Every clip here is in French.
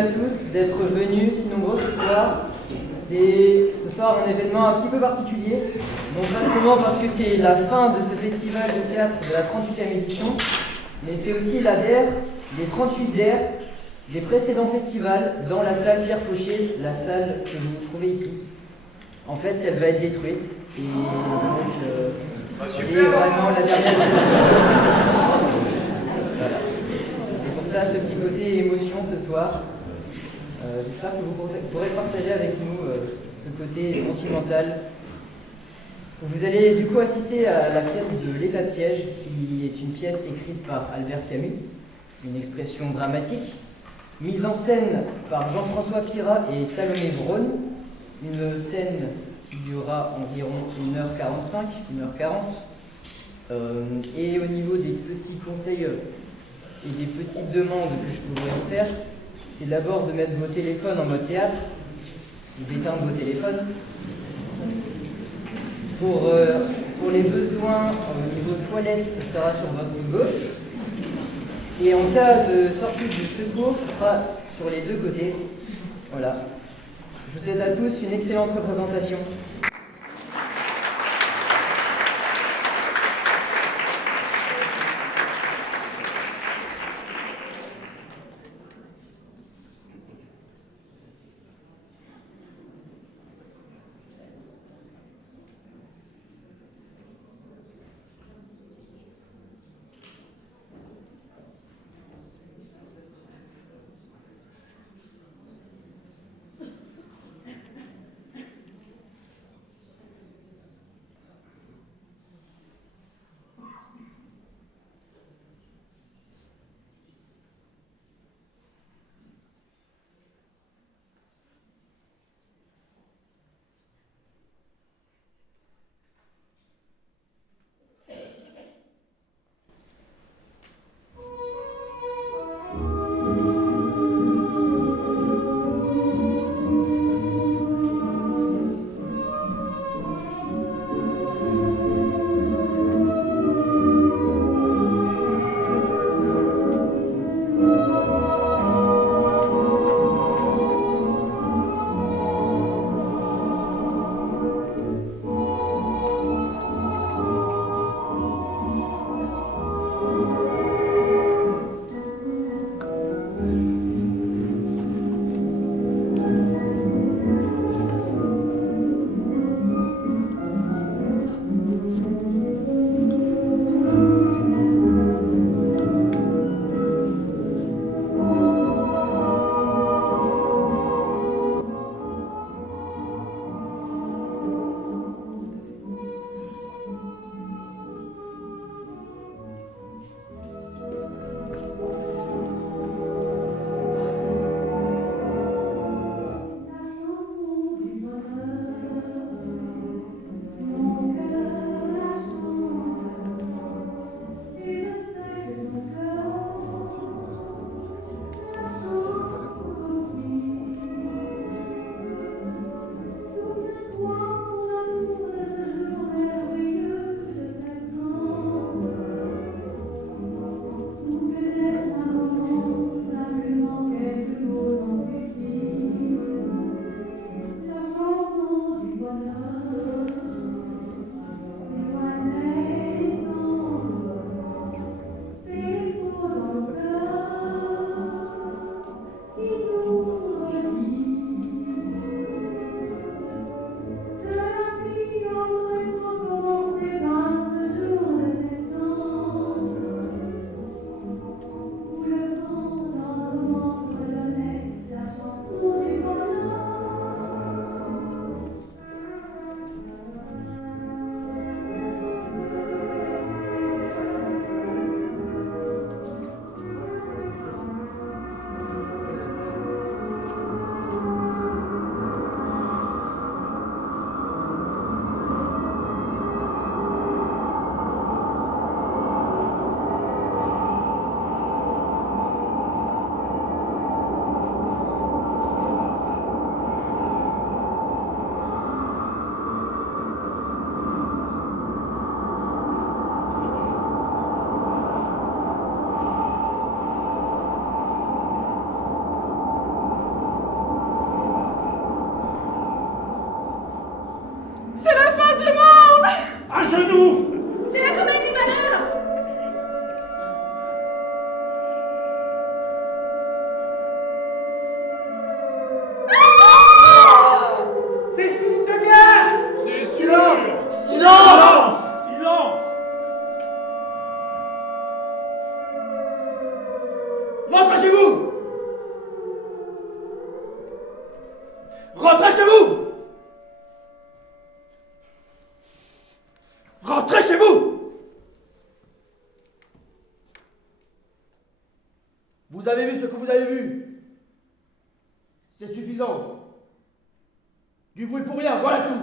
à tous d'être venus si nombreux ce soir. C'est ce soir un événement un petit peu particulier, non pas seulement parce que c'est la fin de ce festival de théâtre de la 38e édition, mais c'est aussi la DER, les 38 DER des précédents festivals dans la salle Pierre Fauché, la salle que vous trouvez ici. En fait, elle va être détruite et donc c'est vraiment la dernière. Voilà. C'est pour ça ce petit côté émotion ce soir. J'espère que vous pourrez partager avec nous ce côté sentimental. Vous allez du coup assister à la pièce de L'État de siège, qui est une pièce écrite par Albert Camus, une expression dramatique, mise en scène par Jean-François Pirat et Salomé Braun, une scène qui durera environ 1h45, 1h40. Et au niveau des petits conseils et des petites demandes que je pourrais vous faire, c'est d'abord de mettre vos téléphones en mode théâtre, d'éteindre vos téléphones. Pour les besoins au niveau toilette, ce sera sur votre gauche. Et en cas de sortie du secours, ce sera sur les deux côtés. Voilà. Je vous souhaite à tous une excellente représentation. Vous avez vu ce que vous avez vu. C'est suffisant. Du bruit pour rien, voilà tout.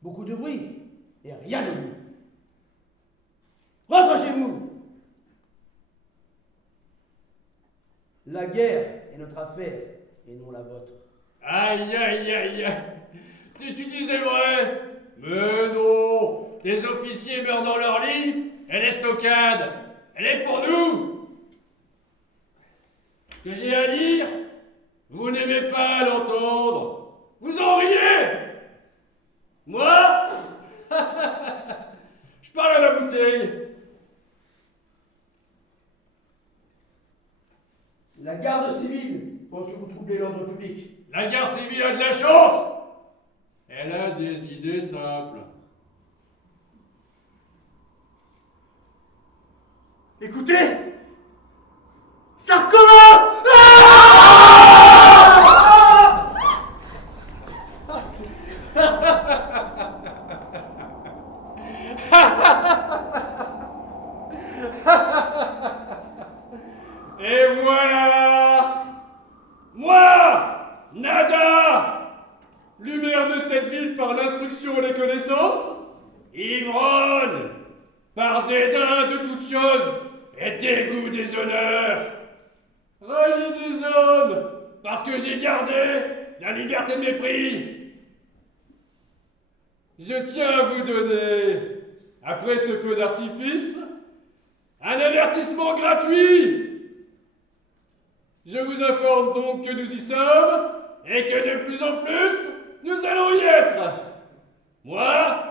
Beaucoup de bruit et rien de bruit. Rentrez chez vous. La guerre est notre affaire et non la vôtre. Aïe, aïe, aïe, aïe. Si tu disais vrai. Mais non. Les officiers meurent dans leur lit et l'estocade, elle est pour nous. Ce que j'ai à dire, vous n'aimez pas l'entendre. Vous en riez. Moi, je parle à la bouteille. La garde civile pense que vous troublez l'ordre public. La garde civile a de la chance. Elle a des idées simples. Écoutez, ça recommence. Et voilà. Moi, Nada, lumière de cette ville par l'instruction et les connaissances, ivrogne, par dédain de toutes choses et dégoût des honneurs, rallie des hommes, parce que j'ai gardé la liberté de mépris. Je tiens à vous donner, après ce feu d'artifice, un avertissement gratuit. Je vous informe donc que nous y sommes et que de plus en plus, nous allons y être. Moi,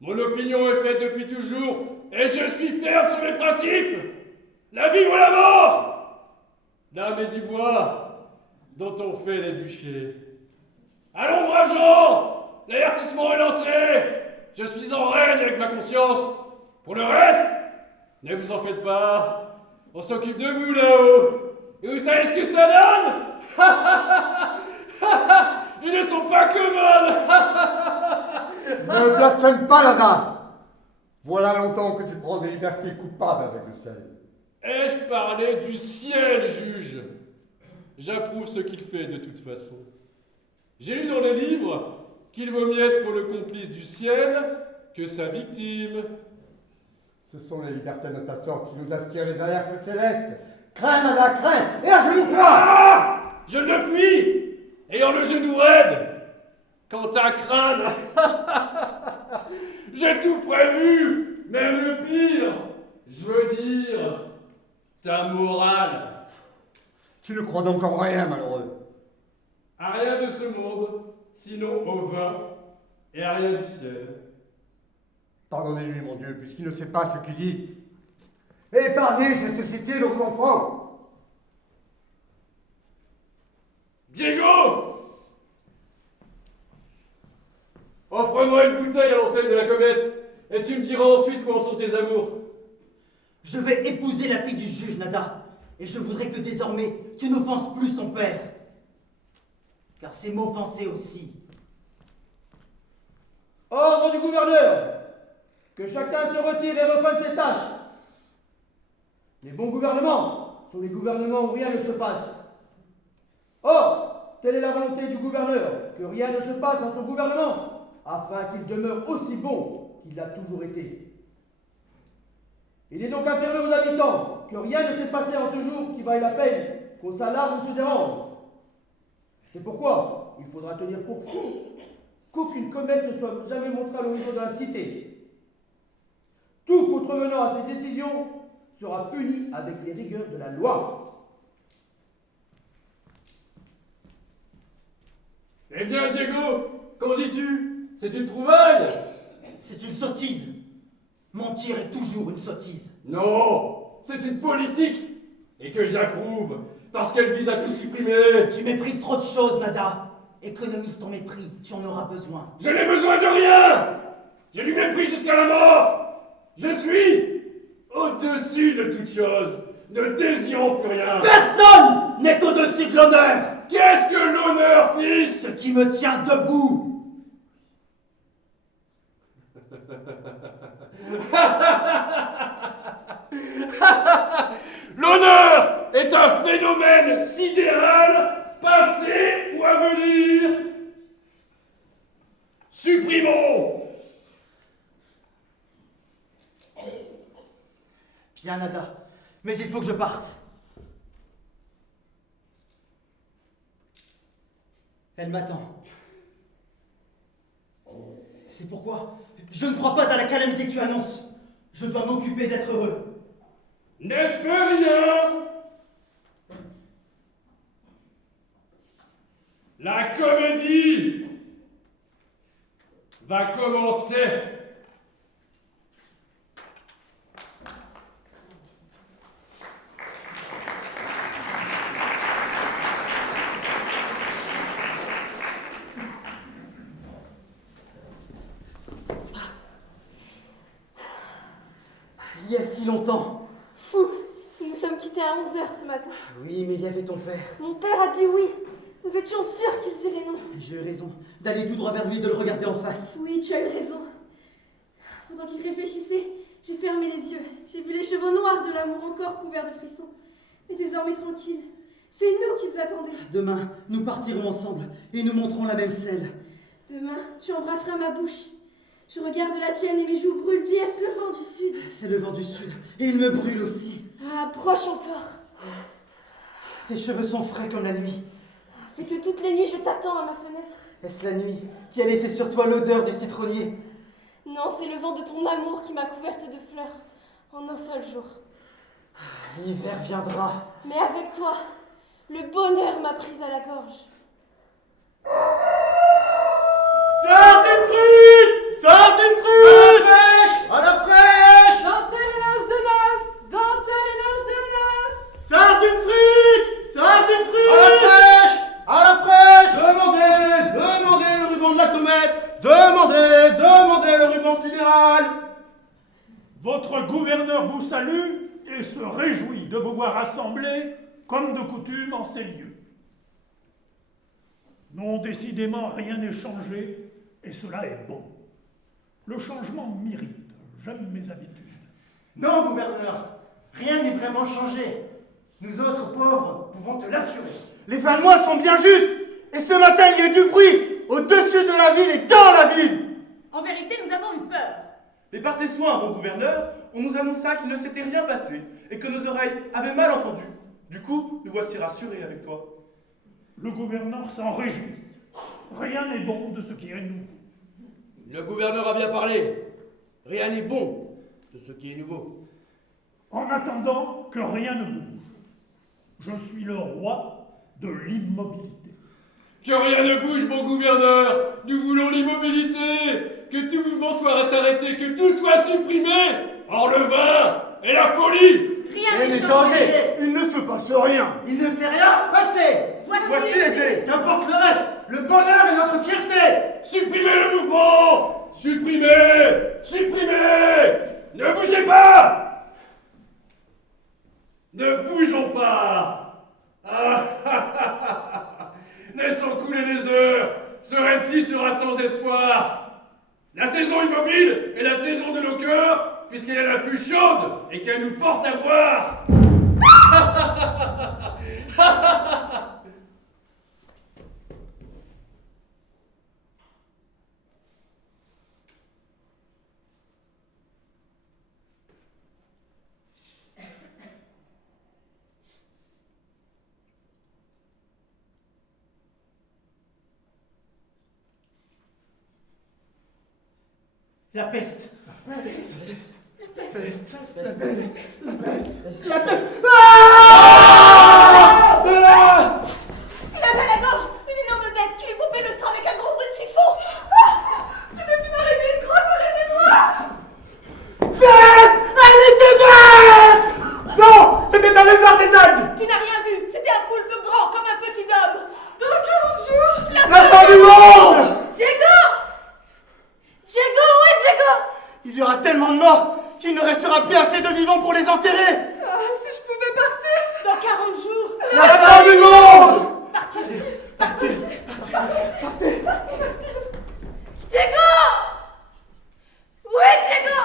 mon opinion est faite depuis toujours et je suis ferme sur mes principes. La vie ou la mort. L'âme est du bois dont on fait les bûchers. Allons, braves gens, l'avertissement est lancé. Je suis en règne avec ma conscience. Pour le reste, ne vous en faites pas. On s'occupe de vous là-haut. Et vous savez ce que ça donne? Ils ne sont pas commodes. Ne blasphème pas, Nada. Voilà longtemps que tu prends des libertés coupables avec le ciel. Ai-je parlé du ciel, juge? J'approuve ce qu'il fait de toute façon. J'ai lu dans les livres qu'il vaut mieux être le complice du ciel que sa victime. Ce sont les libertés de ta sorte qui nous attirent les alertes célestes. Crains, Nada, crains, et agenouille-toi. Ah! Je ne le puis, ayant le genou raide. Quant à craindre, j'ai tout prévu, même le pire. Je veux dire, ta morale. Tu ne crois donc en rien, malheureux. À rien de ce monde, sinon au vin, et à rien du ciel. Pardonnez-lui, mon Dieu, puisqu'il ne sait pas ce qu'il dit. Épargnez cette cité de vos enfants. Diego! Offre-moi une bouteille à l'enseigne de la comète, et tu me diras ensuite où en sont tes amours. Je vais épouser la fille du juge, Nada, et je voudrais que désormais tu n'offenses plus son père. Car c'est m'offenser aussi. Ordre du gouverneur. Que chacun se retire et reprenne ses tâches. Les bons gouvernements sont les gouvernements où rien ne se passe. Or, telle est la volonté du gouverneur, que rien ne se passe dans son gouvernement, afin qu'il demeure aussi bon qu'il l'a toujours été. Il est donc affirmé aux habitants que rien ne s'est passé en ce jour qui vaille la peine qu'on s'alarme ou se dérange. C'est pourquoi il faudra tenir pour faux qu'aucune comète ne soit jamais montrée à l'horizon de la cité. Tout contrevenant à ces décisions sera puni avec les rigueurs de la loi. Eh bien, Diego, qu'en dis-tu? C'est une trouvaille? C'est une sottise. Mentir est toujours une sottise. Non, c'est une politique, et que j'approuve, parce qu'elle vise à tout supprimer. Tu méprises trop de choses, Nada. Économise ton mépris, tu en auras besoin. Je n'ai besoin de rien. Je lui méprise jusqu'à la mort. Je suis au-dessus de toute chose, ne désirons plus rien. Personne n'est au-dessus de l'honneur. Qu'est-ce que l'honneur, fils? Ce qui me tient debout. L'honneur! Bien, Nada, mais il faut que je parte. Elle m'attend. C'est pourquoi je ne crois pas à la calamité que tu annonces. Je dois m'occuper d'être heureux. N'est-ce pas rien? La comédie va commencer. Il y a si longtemps. Fou! Nous nous sommes quittés à 11h ce matin. Oui, mais il y avait ton père. Mon père a dit oui. Nous étions sûrs qu'il dirait non. J'ai eu raison d'aller tout droit vers lui et de le regarder en face. Oui, tu as eu raison. Pendant qu'il réfléchissait, j'ai fermé les yeux. J'ai vu les chevaux noirs de l'amour encore couverts de frissons. Mais désormais tranquille. C'est nous qu'ils attendaient. Demain, nous partirons ensemble et nous monterons la même selle. Demain, tu embrasseras ma bouche. Je regarde la tienne et mes joues brûlent. Dis, est-ce le vent du sud? C'est le vent du sud et il me brûle aussi. Ah, approche encore. Tes cheveux sont frais comme la nuit. C'est que toutes les nuits, je t'attends à ma fenêtre. Est-ce la nuit qui a laissé sur toi l'odeur du citronnier? Non, c'est le vent de ton amour qui m'a couverte de fleurs. En un seul jour. L'hiver viendra. Mais avec toi, le bonheur m'a prise à la gorge. Sortez une frite! Sortez une frite! À la fraîche! Dentelle et linge de noces! Dentelle et linge de noces! Sortez une frite! Sortez une frite! À la fraîche! À la fraîche! Demandez le ruban de lactomètre! Demandez le ruban sidéral! Votre gouverneur vous salue et se réjouit de vous voir assemblés, comme de coutume, en ces lieux. Non, décidément, rien n'est changé, et cela est bon. Le changement m'irrite. J'aime mes habitudes. Non, gouverneur, rien n'est vraiment changé. Nous autres pauvres pouvons te l'assurer. Les fins de mois sont bien justes! Et ce matin, il y a eu du bruit! Au-dessus de la ville et dans la ville! En vérité, nous avons eu peur. Mais par tes soins, bon gouverneur, on nous annonça qu'il ne s'était rien passé et que nos oreilles avaient mal entendu. Du coup, nous voici rassurés avec toi. Le gouverneur s'en réjouit. Rien n'est bon de ce qui est nouveau. Le gouverneur a bien parlé. Rien n'est bon de ce qui est nouveau. En attendant que rien ne bouge, je suis le roi de l'immobilité. Que rien ne bouge, mon gouverneur. Nous voulons l'immobilité. Que tout mouvement soit arrêté, que tout soit supprimé. Or le vin et la folie. Rien n'est changé. Il ne se passe rien! Il ne s'est rien passé. Voici l'été. Qu'importe le reste, le bonheur est notre fierté. Supprimez le mouvement. Supprimez. Supprimez. Ne bougez pas. Ne bougeons pas. Laissons couler les heures. Ce Rennes-ci sera sans espoir. La saison immobile est la saison de nos cœurs, puisqu'elle est la plus chaude et qu'elle nous porte à boire. La peste. La peste! Il avait à la gorge une énorme bête qui lui pompait le sang avec un gros bruit de siphon. C'était une araignée, une grosse araignée noire. Elle était verte! Non! C'était un lézard des algues! Tu n'as rien vu, c'était un poulpe grand comme un petit homme. Dans 40 jours, La fin du monde! Diego! Diego, où est Diego? Il y aura tellement de morts qu'il ne restera plus assez de vivants pour les enterrer! Ah, si je pouvais partir! dans 40 jours. La fin du monde! Diego! Où est Diego?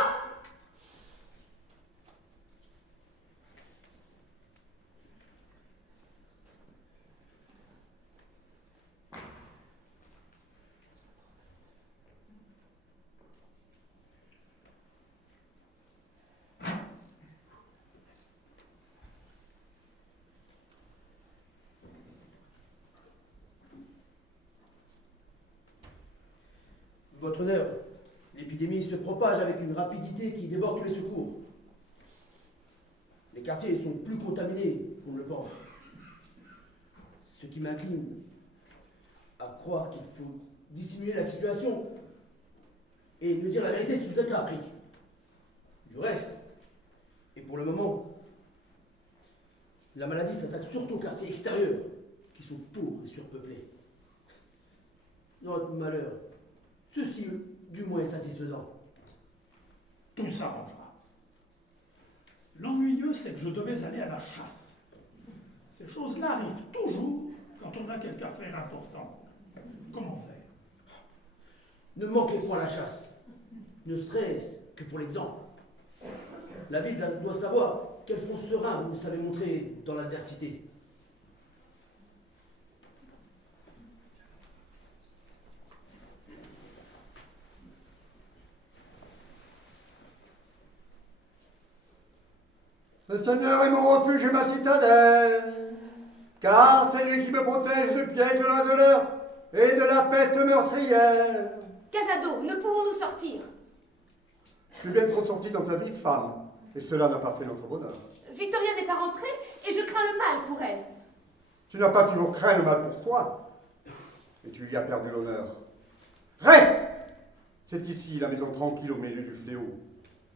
Votre honneur, l'épidémie se propage avec une rapidité qui déborde tous les secours. Les quartiers sont plus contaminés qu'on ne le pense. Ce qui m'incline à croire qu'il faut dissimuler la situation et ne dire la vérité sous un cas pris. Du reste, et pour le moment, la maladie s'attaque surtout aux quartiers extérieurs, qui sont pauvres et surpeuplés. Notre malheur, ceci du moins est satisfaisant. Tout s'arrangera. L'ennuyeux, c'est que je devais aller à la chasse. Ces choses-là arrivent toujours quand on a quelque affaire importante. Comment faire? Ne manquez point la chasse, ne serait-ce que pour l'exemple. La ville doit savoir quel front serein vous savez montrer dans l'adversité. Le Seigneur est mon refuge et ma citadelle, car c'est lui qui me protège du piège de l'indoleur et de la peste meurtrière. Casado, ne pouvons-nous sortir? Tu viens trop sorti dans ta vie, femme, et cela n'a pas fait notre bonheur. Victoria n'est pas rentrée et je crains le mal pour elle. Tu n'as pas toujours craint le mal pour toi, et tu y as perdu l'honneur. Reste! C'est ici la maison tranquille au milieu du fléau.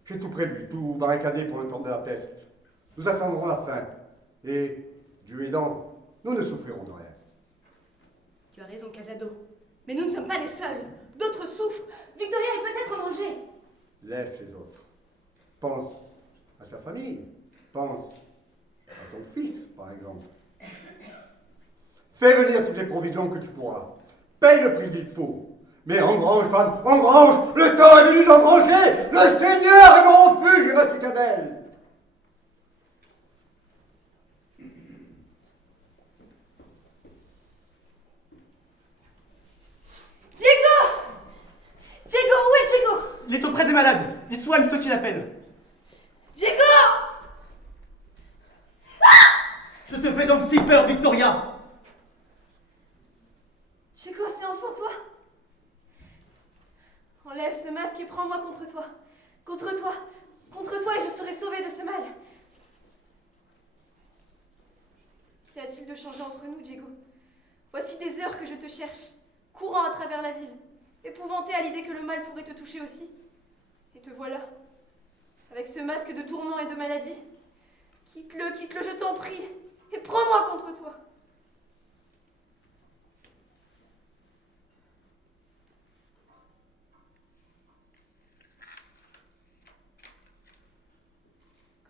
J'ai tout prévu, tout barricadé pour le temps de la peste. Nous attendrons la fin, et, Dieu aidant, nous ne souffrirons de rien. Tu as raison, Casado. Mais nous ne sommes pas les seuls. D'autres souffrent. Victoria est peut-être en danger. Laisse les autres. Pense à sa famille. Pense à ton fils, par exemple. Fais venir toutes les provisions que tu pourras. Paye le prix qu'il faut. Mais engrange, femme, engrange! Le temps est venu d'engranger! Le Seigneur est mon refuge et ma citadelle! Diego! Diego, où est Diego? Il est auprès des malades. Il soigne ceux qui l'appellent. Diego! Je te fais donc si peur, Victoria! Diego, c'est enfin toi. Enlève ce masque et prends-moi contre toi. Contre toi. Contre toi et je serai sauvée de ce mal. Qu'y a-t-il de changé entre nous, Diego? Voici des heures que je te cherche, courant à travers la ville, épouvanté à l'idée que le mal pourrait te toucher aussi. Et te voilà, avec ce masque de tourment et de maladie. Quitte-le, je t'en prie, et prends-moi contre toi.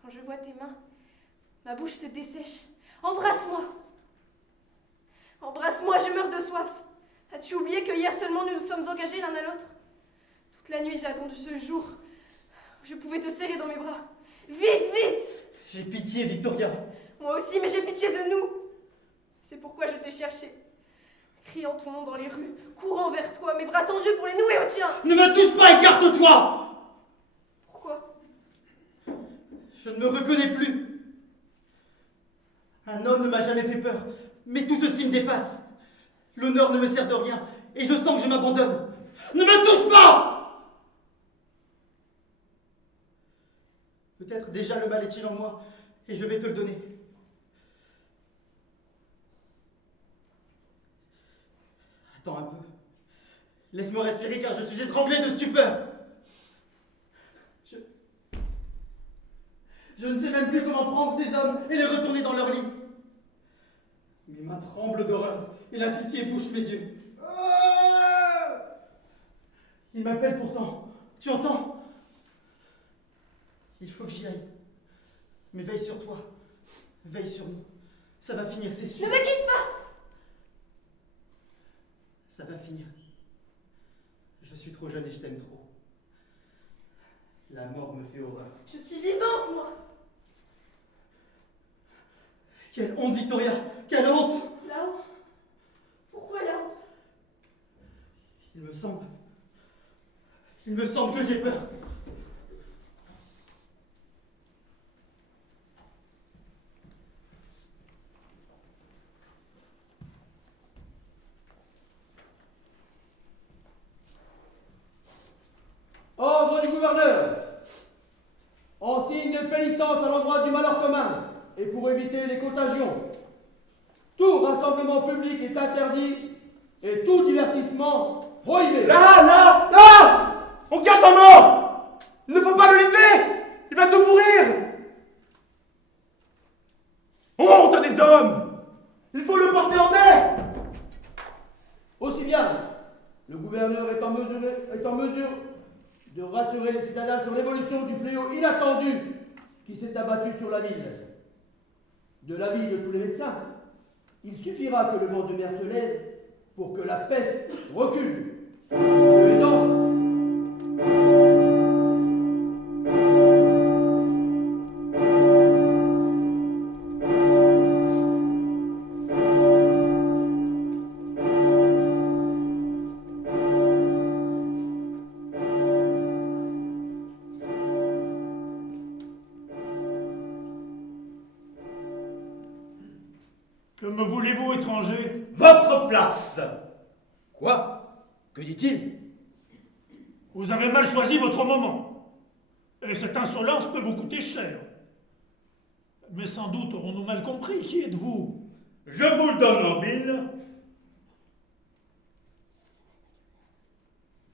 Quand je vois tes mains, ma bouche se dessèche. Embrasse-moi. Embrasse-moi, je meurs de soif. As-tu oublié que hier seulement nous nous sommes engagés l'un à l'autre? Toute la nuit, j'ai attendu ce jour où je pouvais te serrer dans mes bras. Vite, vite! J'ai pitié, Victoria. Moi aussi, mais j'ai pitié de nous. C'est pourquoi je t'ai cherché. Criant ton nom dans les rues, courant vers toi, mes bras tendus pour les nouer au tien. Ne me touche pas, écarte-toi! Pourquoi? Je ne me reconnais plus. Un homme ne m'a jamais fait peur, mais tout ceci me dépasse. L'honneur ne me sert de rien, et je sens que je m'abandonne. Ne me touche pas! Peut-être déjà le mal est-il en moi, et je vais te le donner. Attends un peu. Laisse-moi respirer car je suis étranglé de stupeur. Je ne sais même plus comment prendre ces hommes et les retourner dans leur lit. Mes mains tremblent d'horreur et la pitié bouche mes yeux. Il m'appelle pourtant. Tu entends? Il faut que j'y aille. Mais veille sur toi. Veille sur nous. Ça va finir, c'est sûr. Ne me quitte pas! Ça va finir. Je suis trop jeune et je t'aime trop. La mort me fait horreur. Je suis vivante, moi! Quelle honte, Victoria! Quelle honte! La honte? Pourquoi la honte? Il me semble que j'ai peur. en signe de pénitence à l'endroit du malheur commun et pour éviter les contagions. Tout rassemblement public est interdit et tout divertissement prohibé. Là! On cache un mort! Il ne faut pas le laisser! Il va tout mourir! Honte des hommes! Il faut le porter en paix! Aussi bien, le gouverneur est en mesure de rassurer les citadins sur l'évolution du fléau inattendu qui s'est abattu sur la ville. De l'avis de tous les médecins, il suffira que le vent de mer se lève pour que la peste recule. Je vais donc Que me voulez-vous, étranger? Votre place! Quoi? Que dit-il? Vous avez mal choisi votre moment. Et cette insolence peut vous coûter cher. Mais sans doute aurons-nous mal compris. Qui êtes-vous? Je vous le donne en mille.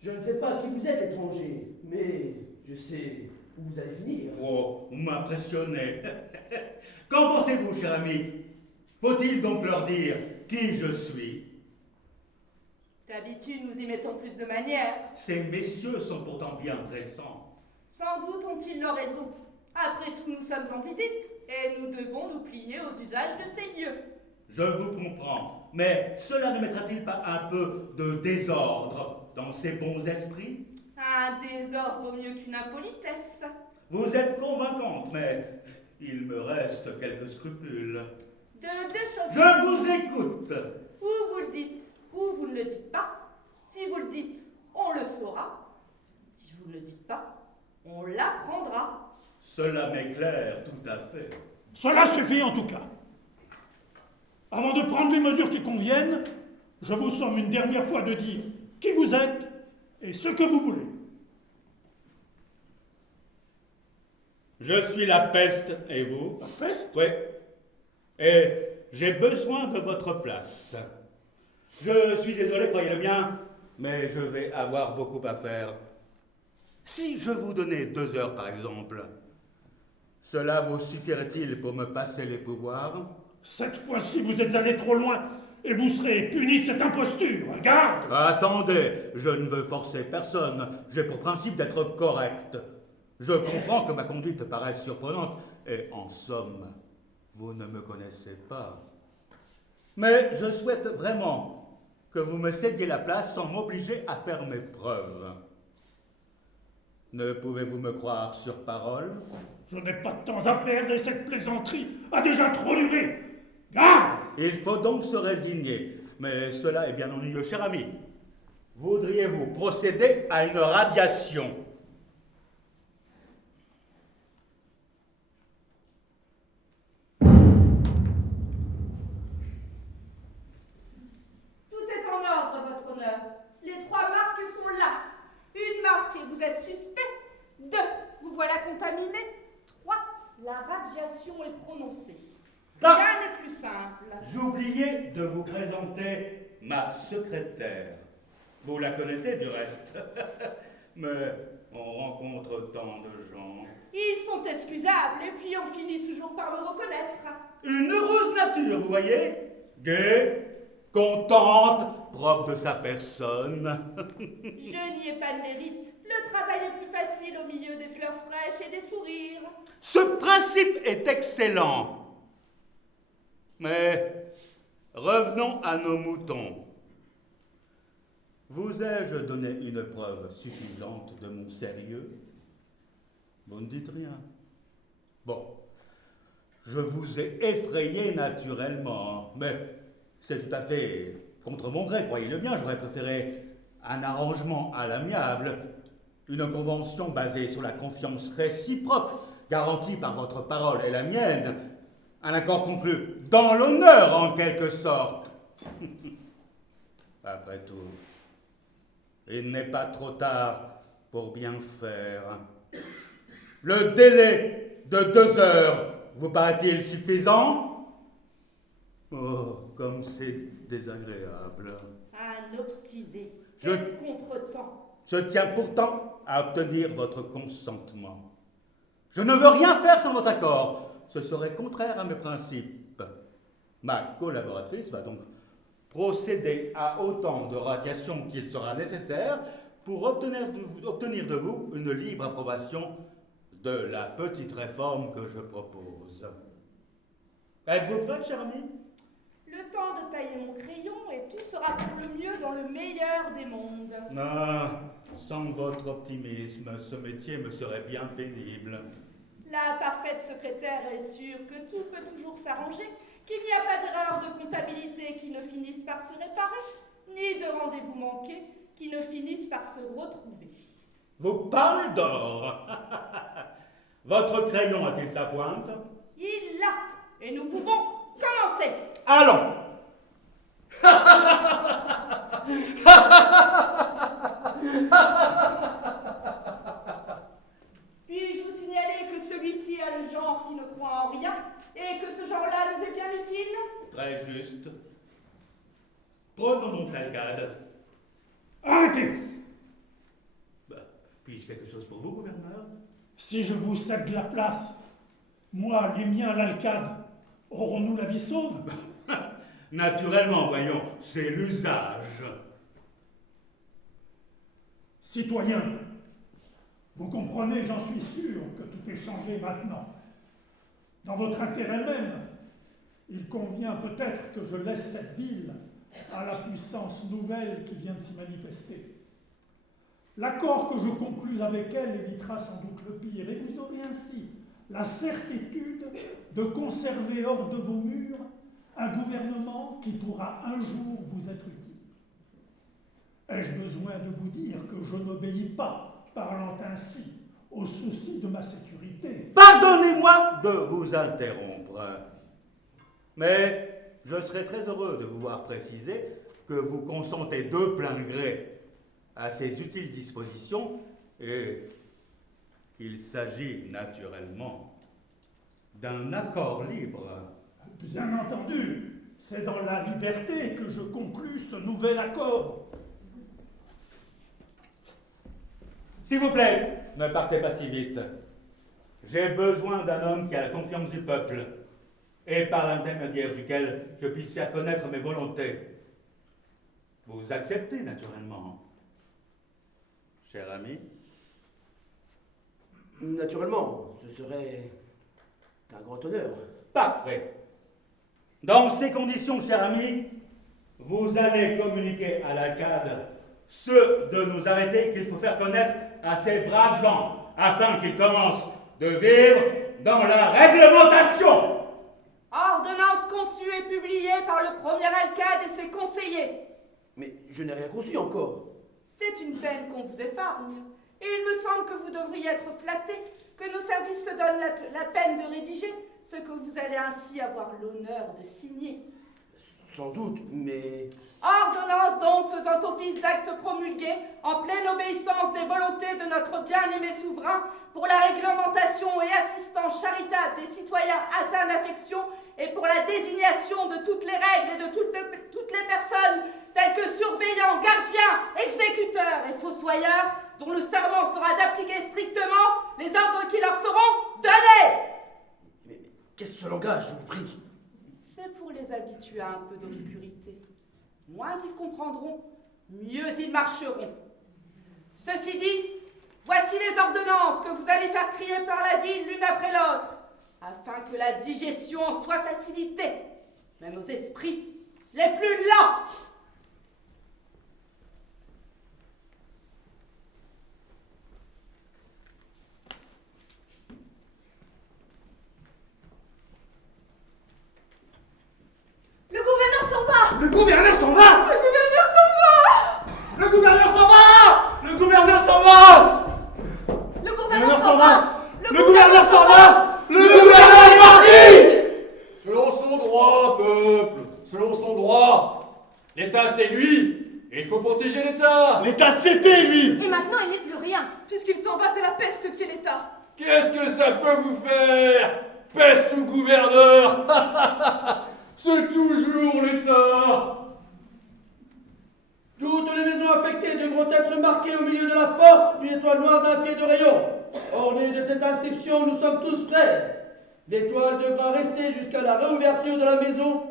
Je ne sais pas qui vous êtes, étranger, mais je sais où vous allez finir. Oh, vous m'impressionnez. Qu'en pensez-vous, cher ami? Faut-il donc leur dire qui je suis? D'habitude, nous y mettons plus de manières. Ces messieurs sont pourtant bien pressants. Sans doute ont-ils leur raison. Après tout, nous sommes en visite, et nous devons nous plier aux usages de ces lieux. Je vous comprends, mais cela ne mettra-t-il pas un peu de désordre dans ces bons esprits? Un désordre vaut mieux qu'une impolitesse. Vous êtes convaincante, mais il me reste quelques scrupules. Deux choses. Je vous écoute. Ou vous le dites, ou vous ne le dites pas. Si vous le dites, on le saura. Si vous ne le dites pas, on l'apprendra. Cela m'éclaire tout à fait. Cela suffit en tout cas. Avant de prendre les mesures qui conviennent, je vous somme une dernière fois de dire qui vous êtes et ce que vous voulez. Je suis la peste, et vous? La peste? Oui. Et j'ai besoin de votre place. Je suis désolé, croyez-le bien, mais je vais avoir beaucoup à faire. Si je vous donnais 2 heures, par exemple, cela vous suffirait-il pour me passer les pouvoirs? Cette fois-ci, vous êtes allé trop loin et vous serez puni de cette imposture. Garde! Attendez, je ne veux forcer personne. J'ai pour principe d'être correct. Je comprends que ma conduite paraisse surprenante, et en somme, vous ne me connaissez pas. Mais je souhaite vraiment que vous me cédiez la place sans m'obliger à faire mes preuves. Ne pouvez-vous me croire sur parole? Je n'ai pas de temps à perdre et cette plaisanterie a déjà trop duré. Garde! Il faut donc se résigner. Mais cela est bien ennuyeux, cher ami. Voudriez-vous procéder à une radiation? Tout est en ordre, votre honneur. Les 3 marques sont là. 1 marque, vous êtes suspect. 2, vous voilà contaminé. 3, la radiation est prononcée. Ah. Rien n'est plus simple. J'oubliais de vous présenter ma secrétaire. Vous la connaissez du reste. Mais on rencontre tant de gens. Ils sont excusables et puis on finit toujours par le reconnaître. Une heureuse nature, vous voyez? Gaie, contente, propre de sa personne. Je n'y ai pas de mérite. Le travail est plus facile au milieu des fleurs fraîches et des sourires. Ce principe est excellent. Mais revenons à nos moutons. Vous ai-je donné une preuve suffisante de mon sérieux? Vous ne dites rien. Bon, je vous ai effrayé naturellement, mais c'est tout à fait contre mon gré, croyez-le bien. J'aurais préféré un arrangement à l'amiable, une convention basée sur la confiance réciproque, garantie par votre parole et la mienne, un accord conclu dans l'honneur en quelque sorte. Après tout, il n'est pas trop tard pour bien faire. Le délai de 2 heures vous paraît-il suffisant? Oh, comme c'est désagréable. Un obstiné. Je- Quel contretemps. Je tiens pourtant à obtenir votre consentement. Je ne veux rien faire sans votre accord. Ce serait contraire à mes principes. Ma collaboratrice va donc procéder à autant de radiations qu'il sera nécessaire pour obtenir de vous une libre approbation de la petite réforme que je propose. Êtes-vous prête, cher ami? Le temps de tailler mon crayon et tout sera pour le mieux dans le meilleur des mondes. Non, sans votre optimisme, ce métier me serait bien pénible. La parfaite secrétaire est sûre que tout peut toujours s'arranger, qu'il n'y a pas d'erreur de comptabilité qui ne finisse par se réparer, ni de rendez-vous manqués qui ne finissent par se retrouver. Vous parlez d'or. Votre crayon a-t-il sa pointe? Il l'a, et nous pouvons commencer. Allons. Puis-je vous signaler que celui-ci a le genre qui ne croit en rien, et que ce genre-là nous est bien utile? Très juste. Prenons donc l'alcade. Arrêtez! Puis-je quelque chose pour vous, gouverneur? Si je vous cède la place, moi, les miens, l'alcade, aurons-nous la vie sauve? Naturellement, voyons, c'est l'usage. Citoyens, vous comprenez, j'en suis sûr, que tout est changé maintenant. Dans votre intérêt même, il convient peut-être que je laisse cette ville à la puissance nouvelle qui vient de s'y manifester. L'accord que je conclus avec elle évitera sans doute le pire, et vous aurez ainsi la certitude de conserver hors de vos murs un gouvernement qui pourra un jour vous être utile. Ai-je besoin de vous dire que je n'obéis pas, parlant ainsi, au souci de ma sécurité? Pardonnez-moi de vous interrompre, mais je serais très heureux de vous voir préciser que vous consentez de plein gré à ces utiles dispositions et qu'il s'agit naturellement d'un accord libre. Bien entendu, c'est dans la liberté que je conclus ce nouvel accord. S'il vous plaît, ne partez pas si vite. J'ai besoin d'un homme qui a la confiance du peuple et par l'intermédiaire duquel je puisse faire connaître mes volontés. Vous acceptez naturellement, cher ami? Naturellement, ce serait un grand honneur. Parfait. Dans ces conditions, cher ami, vous allez communiquer à l'alcade ceux de nos arrêtés qu'il faut faire connaître à ces braves gens, afin qu'ils commencent de vivre dans la réglementation. Ordonnance conçue et publiée par le premier alcade et ses conseillers. Mais je n'ai rien conçu encore. C'est une peine qu'on vous épargne. Et il me semble que vous devriez être flatté que nos services se donnent la peine de rédiger ce que vous allez ainsi avoir l'honneur de signer. Sans doute, mais... Ordonnance donc faisant office d'acte promulgué en pleine obéissance des volontés de notre bien-aimé souverain pour la réglementation et assistance charitable des citoyens atteints d'affection et pour la désignation de toutes les règles et de toutes les personnes telles que surveillants, gardiens, exécuteurs et fossoyeurs dont le serment sera d'appliquer strictement les ordres qui leur seront donnés. Mais qu'est-ce que ce langage, je vous prie? C'est pour les habituer à un peu d'obscurité. Moins ils comprendront, mieux ils marcheront. Ceci dit, voici les ordonnances que vous allez faire crier par la ville l'une après l'autre, afin que la digestion en soit facilitée, même aux esprits les plus lents. Le gouverneur s'en va! Le gouverneur s'en va! Le gouverneur s'en va! Le gouverneur s'en va! Le gouverneur s'en va! Le gouverneur s'en va! Le gouverneur s'en va! Le gouverneur est parti! Selon son droit, peuple, selon son droit. L'État, c'est lui, et il faut protéger l'État. L'État, c'était lui! Et maintenant, il n'est plus rien. Puisqu'il s'en va, c'est la peste qui est l'État. Qu'est-ce que ça peut vous faire? Peste ou gouverneur? C'est toujours l'État. Toutes les maisons affectées devront être marquées au milieu de la porte d'une étoile noire d'un pied de rayon. Ornées de cette inscription, nous sommes tous frères. L'étoile devra rester jusqu'à la réouverture de la maison,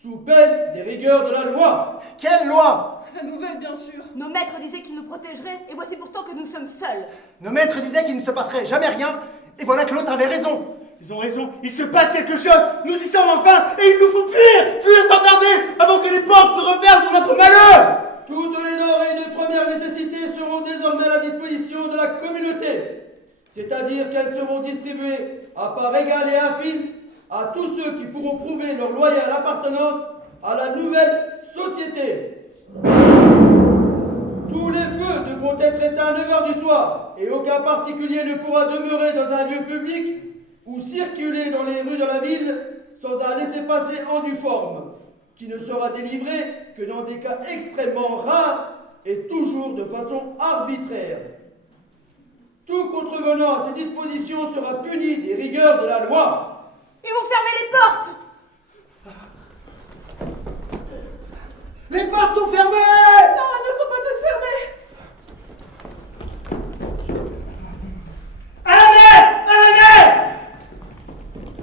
sous peine des rigueurs de la loi. Quelle loi? La nouvelle, bien sûr. Nos maîtres disaient qu'ils nous protégeraient, et voici pourtant que nous sommes seuls. Nos maîtres disaient qu'il ne se passerait jamais rien, et voilà que l'autre avait raison. Ils ont raison, il se passe quelque chose. Nous y sommes enfin et il nous faut fuir. Fuir sans tarder avant que les portes se referment sur notre malheur. Toutes les denrées de première nécessité seront désormais à la disposition de la communauté. C'est-à-dire qu'elles seront distribuées à part égale et infime à tous ceux qui pourront prouver leur loyale appartenance à la nouvelle société. Tous les feux devront être éteints à 9h du soir et aucun particulier ne pourra demeurer dans un lieu public ou circuler dans les rues de la ville sans un laissez-passer enduforme, qui ne sera délivré que dans des cas extrêmement rares et toujours de façon arbitraire. Tout contrevenant à ces dispositions sera puni des rigueurs de la loi. Ils vont fermer les portes. Les portes sont fermées! Non, elles ne sont pas toutes fermées. À la mer! À la mer!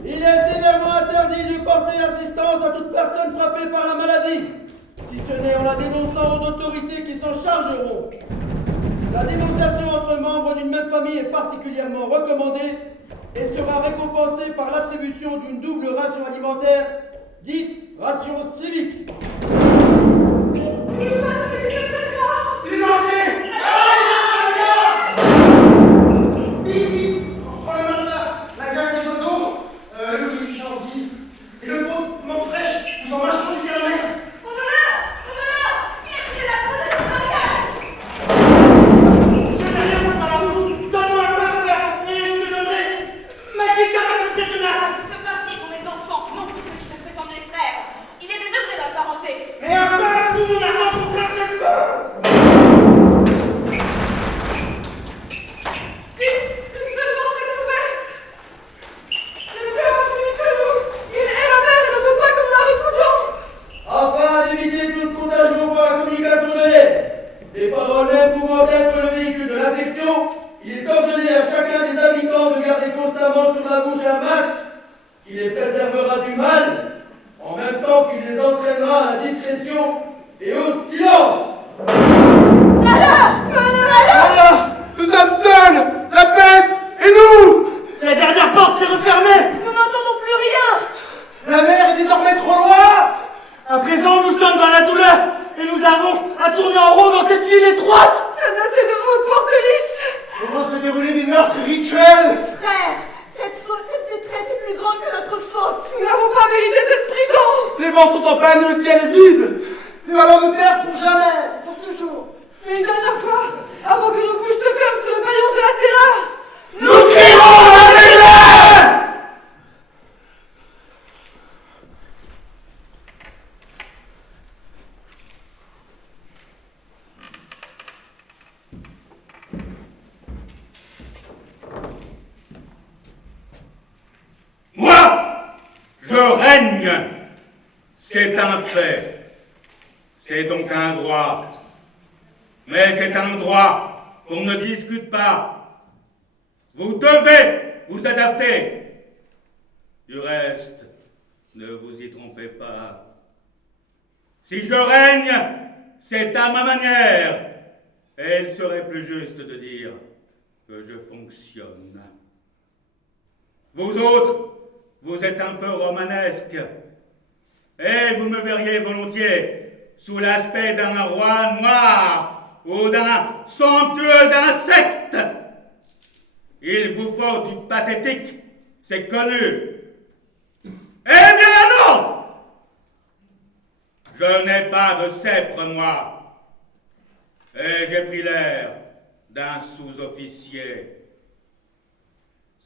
Il est sévèrement interdit de porter assistance à toute personne frappée par la maladie, si ce n'est en la dénonçant aux autorités qui s'en chargeront. La dénonciation entre membres d'une même famille est particulièrement recommandée et sera récompensée par l'attribution d'une double ration alimentaire, dite ration civique. Il est mangé! Vite! Prends la main là! La gueule des oiseaux! Le truc chantilly! Et le pot de menthe fraîche! Vous en mâcherez jusqu'à la mer! On en a! Il a pris la peau de notre mariage. Je n'ai rien fait par la route! Donne-moi un pain frère et je te donnerai ma petite capacité de nage! Ce pain-ci pour mes enfants, non pour ceux qui se prétendent mes frères. Il est des degrés dans la parenté. Mais un pain, tout mon argent pour tracer le pain! Seulement reste ouverte. Je ne veux avoir plus que nous. Il est ma mère et ne veut pas que nous la retrouvions. Afin d'éviter toute contagion par la communication de l'air, les paroles mêmes pouvant être le véhicule de l'infection, il est ordonné à chacun des habitants de garder constamment sur la bouche un masque qui les préservera du mal, en même temps qu'il les entraînera à la discrétion et au silence. Alors, nous sommes seuls! La peste et nous! La dernière porte s'est refermée! Nous n'entendons plus rien. La mer est désormais trop loin! À présent, nous sommes dans la douleur et nous avons à tourner en rond dans cette ville étroite! Menacer de hautes portes lisses. Comment se dérouler des meurtres rituels? Frère, cette détresse est plus grande que notre faute. Nous n'avons pas mérité cette prison. Les vents sont en panne et le ciel est vide! Nous allons nous taire pour jamais! Pour toujours! Mais une dernière fois, avant que nos bouches se ferment sur le baillon de la terreur. Nous crierons la misère! Moi, je règne. C'est un fait. C'est donc un droit. Mais c'est un droit qu'on ne discute pas. Vous devez vous adapter. Du reste, ne vous y trompez pas. Si je règne, c'est à ma manière. Et il serait plus juste de dire que je fonctionne. Vous autres, vous êtes un peu romanesques. Et vous me verriez volontiers sous l'aspect d'un roi noir ou d'un somptueux insecte. Il vous faut du pathétique, c'est connu. Eh bien non! Je n'ai pas de sceptre, moi. Et j'ai pris l'air d'un sous-officier.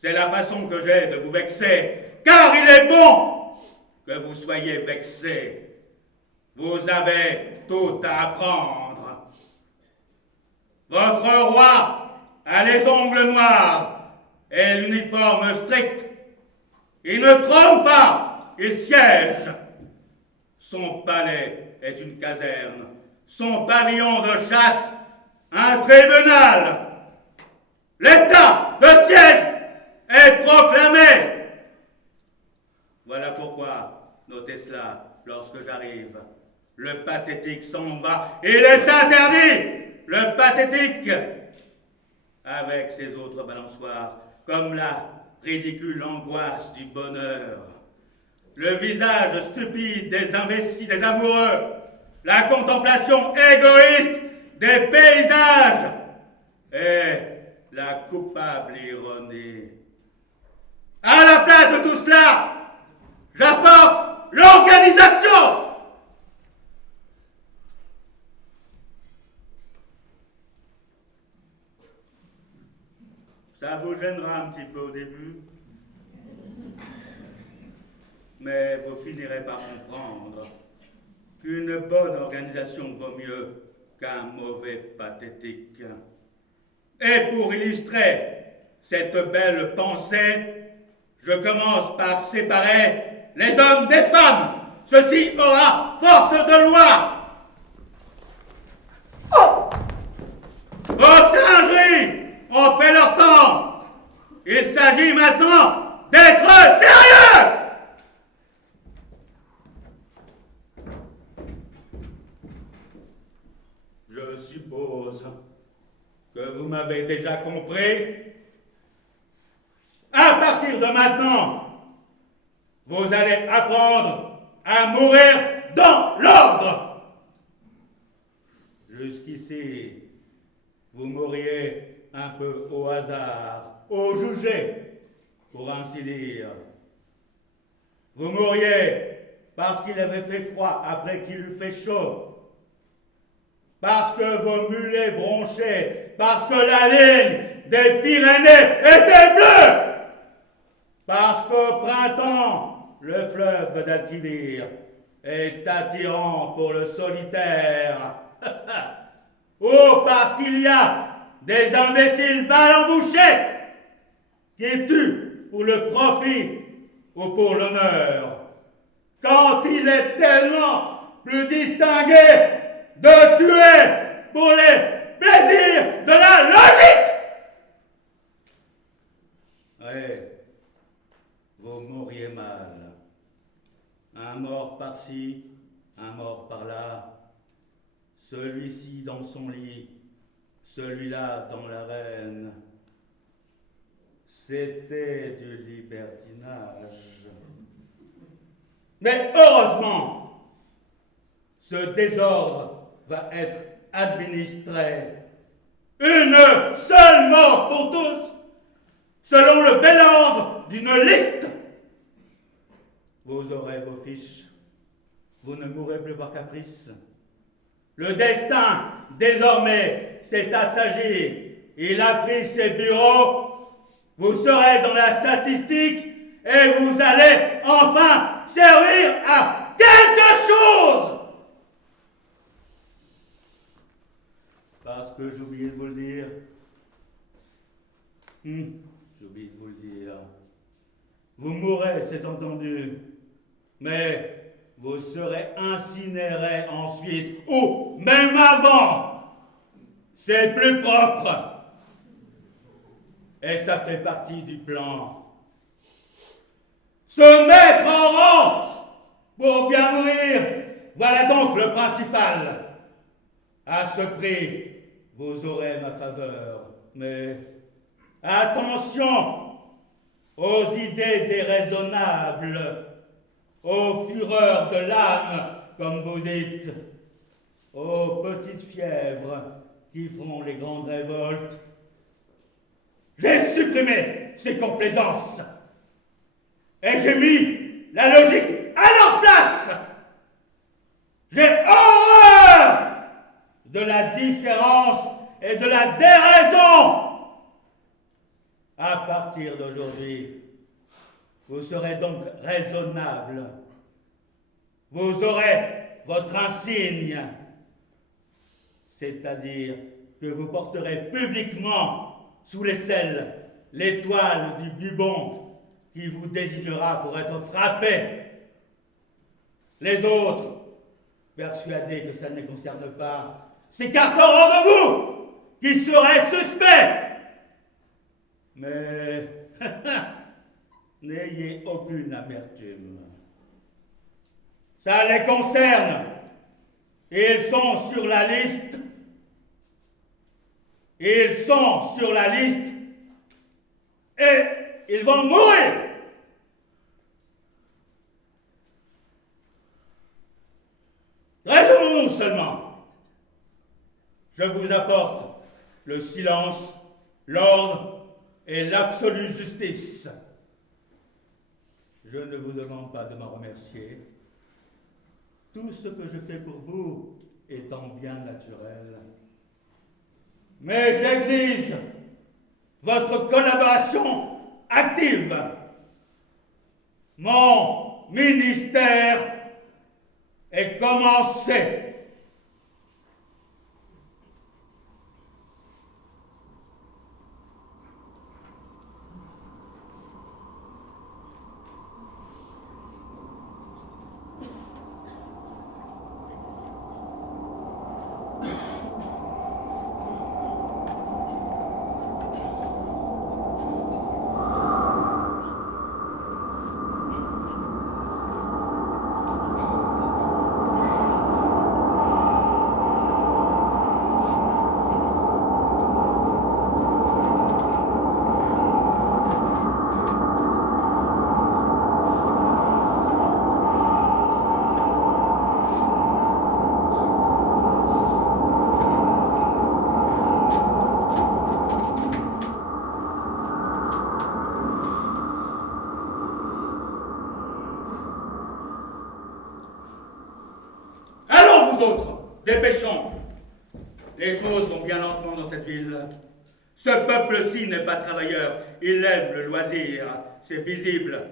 C'est la façon que j'ai de vous vexer, car il est bon que vous soyez vexés. Vous avez tout à apprendre. Votre roi a les ongles noirs, et l'uniforme strict. Il ne trompe pas, il siège. Son palais est une caserne, son pavillon de chasse un tribunal. L'état de siège est proclamé. Voilà pourquoi, notez cela, lorsque j'arrive, le pathétique s'en va. Il est interdit, le pathétique, avec ses autres balançoires, comme la ridicule angoisse du bonheur. Le visage stupide des investis, des amoureux, la contemplation égoïste des paysages et la coupable ironie. À la place de tout cela, j'apporte l'organisation. Ça vous gênera un petit peu au début, mais vous finirez par comprendre qu'une bonne organisation vaut mieux qu'un mauvais pathétique. Et pour illustrer cette belle pensée, je commence par séparer les hommes des femmes. Ceci aura force de loi. Vos singeries ont fait leur temps. Il s'agit maintenant d'être sérieux. Je suppose que vous m'avez déjà compris. À partir de maintenant, vous allez apprendre à mourir dans l'ordre. Jusqu'ici, vous mourriez un peu au hasard, au jugé, pour ainsi dire. Vous mourriez parce qu'il avait fait froid après qu'il eût fait chaud. Parce que vos mulets bronchaient, parce que la ligne des Pyrénées était bleue, parce qu'au printemps, le fleuve Guadalquivir est attirant pour le solitaire, ou parce qu'il y a des imbéciles mal embouchés qui tuent pour le profit ou pour l'honneur, quand il est tellement plus distingué de tuer pour les plaisirs de la logique. Oui, vous mourriez mal. Un mort par-ci, un mort par-là. Celui-ci dans son lit, celui-là dans l'arène. C'était du libertinage. Mais heureusement, ce désordre va être administré. Une seule mort pour tous, selon le bel ordre d'une liste. Vous aurez vos fiches. Vous ne mourrez plus par caprice. Le destin, désormais, s'est assagi. Il a pris ses bureaux. Vous serez dans la statistique et vous allez enfin servir à quelque chose. Parce que j'ai oublié de vous le dire. J'ai oublié de vous le dire. Vous mourrez, c'est entendu. Mais vous serez incinérés ensuite, ou même avant. C'est plus propre. Et ça fait partie du plan. Se mettre en rang pour bien mourir, voilà donc le principal. À ce prix, vous aurez ma faveur. Mais attention aux idées déraisonnables, aux fureurs de l'âme, comme vous dites, aux petites fièvres qui feront les grandes révoltes. J'ai supprimé ces complaisances et j'ai mis la logique à leur place. J'ai horreur de la différence et de la déraison. À partir d'aujourd'hui, vous serez donc raisonnable. Vous aurez votre insigne, c'est-à-dire que vous porterez publiquement sous l'aisselle l'étoile du Bubon qui vous désignera pour être frappé. Les autres, persuadés que ça ne les concerne pas, s'écarteront de vous, qui serez suspects. Mais n'ayez aucune amertume. Ça les concerne. Ils sont sur la liste. Ils sont sur la liste. Et ils vont mourir. Raisonnons-nous seulement. Je vous apporte le silence, l'ordre et l'absolue justice. Je ne vous demande pas de m'en remercier. Tout ce que je fais pour vous étant bien naturel. Mais j'exige votre collaboration active. Mon ministère est commencé. Dépêchons. Les choses vont bien lentement dans cette ville. Ce peuple-ci n'est pas travailleur. Il aime le loisir. C'est visible.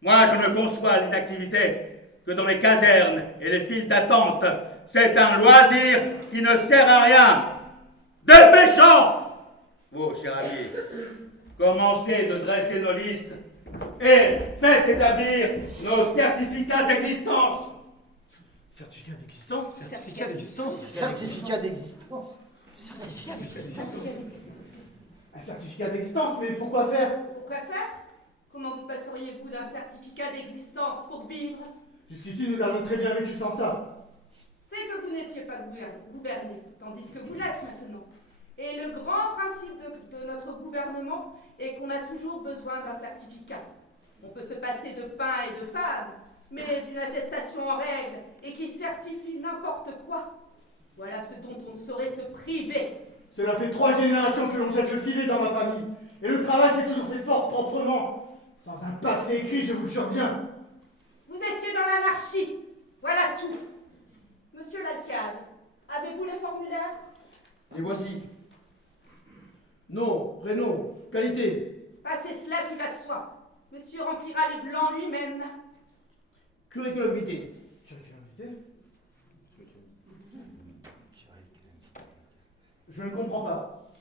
Moi, je ne conçois l'inactivité que dans les casernes et les files d'attente. C'est un loisir qui ne sert à rien. Dépêchons. Vous, chers amis, commencez de dresser nos listes et faites établir nos certificats d'existence. Certificat d'existence? Certificat d'existence? Certificat d'existence. Certificat d'existence. Un certificat d'existence, mais pourquoi faire? Pourquoi faire? Comment vous passeriez-vous d'un certificat d'existence pour vivre? Jusqu'ici, nous avons très bien vécu sans ça. C'est que vous n'étiez pas gouverné, tandis que vous l'êtes maintenant. Et le grand principe de notre gouvernement est qu'on a toujours besoin d'un certificat. On peut se passer de pain et de femmes, mais d'une attestation en règle et qui certifie n'importe quoi. Voilà ce dont on ne saurait se priver. Cela fait 3 générations que l'on jette le filet dans ma famille, et le travail s'est toujours fait fort proprement. Sans un papier écrit, je vous le jure bien. Vous étiez dans l'anarchie. Voilà tout. Monsieur l'alcade, avez-vous les formulaires? Les voici. Nom, prénom, qualité. C'est cela qui va de soi. Monsieur remplira les blancs lui-même. Curriculum vitae. Curriculum vitae? Je ne comprends pas.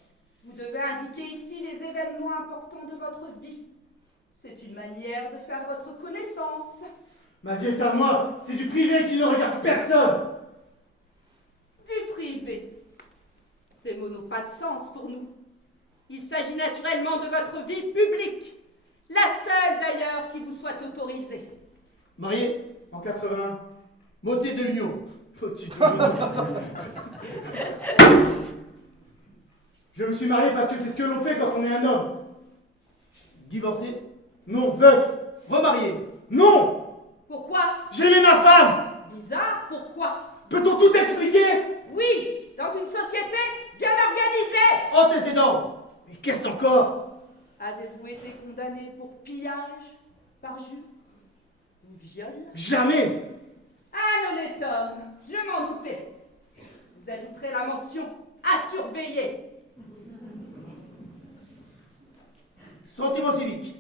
Vous devez indiquer ici les événements importants de votre vie. C'est une manière de faire votre connaissance. Ma vie est à moi. C'est du privé qui ne regarde personne. Du privé. Ces mots n'ont pas de sens pour nous. Il s'agit naturellement de votre vie publique. La seule d'ailleurs qui vous soit autorisée. Marié en 81. Moté de l'union. Moté de l'union. Je me suis marié parce que c'est ce que l'on fait quand on est un homme. Divorcé? Non. Veuf? Remarié? Non. Pourquoi? J'ai aimé ma femme. Bizarre, pourquoi? Peut-on tout expliquer? Oui, dans une société bien organisée. Antécédent. Mais qu'est-ce encore? Avez-vous été condamné pour pillage, parjure ou viol? Jamais. Un honnête homme, je m'en doutais. Vous ajouterez la mention à surveiller. Sentiment civique.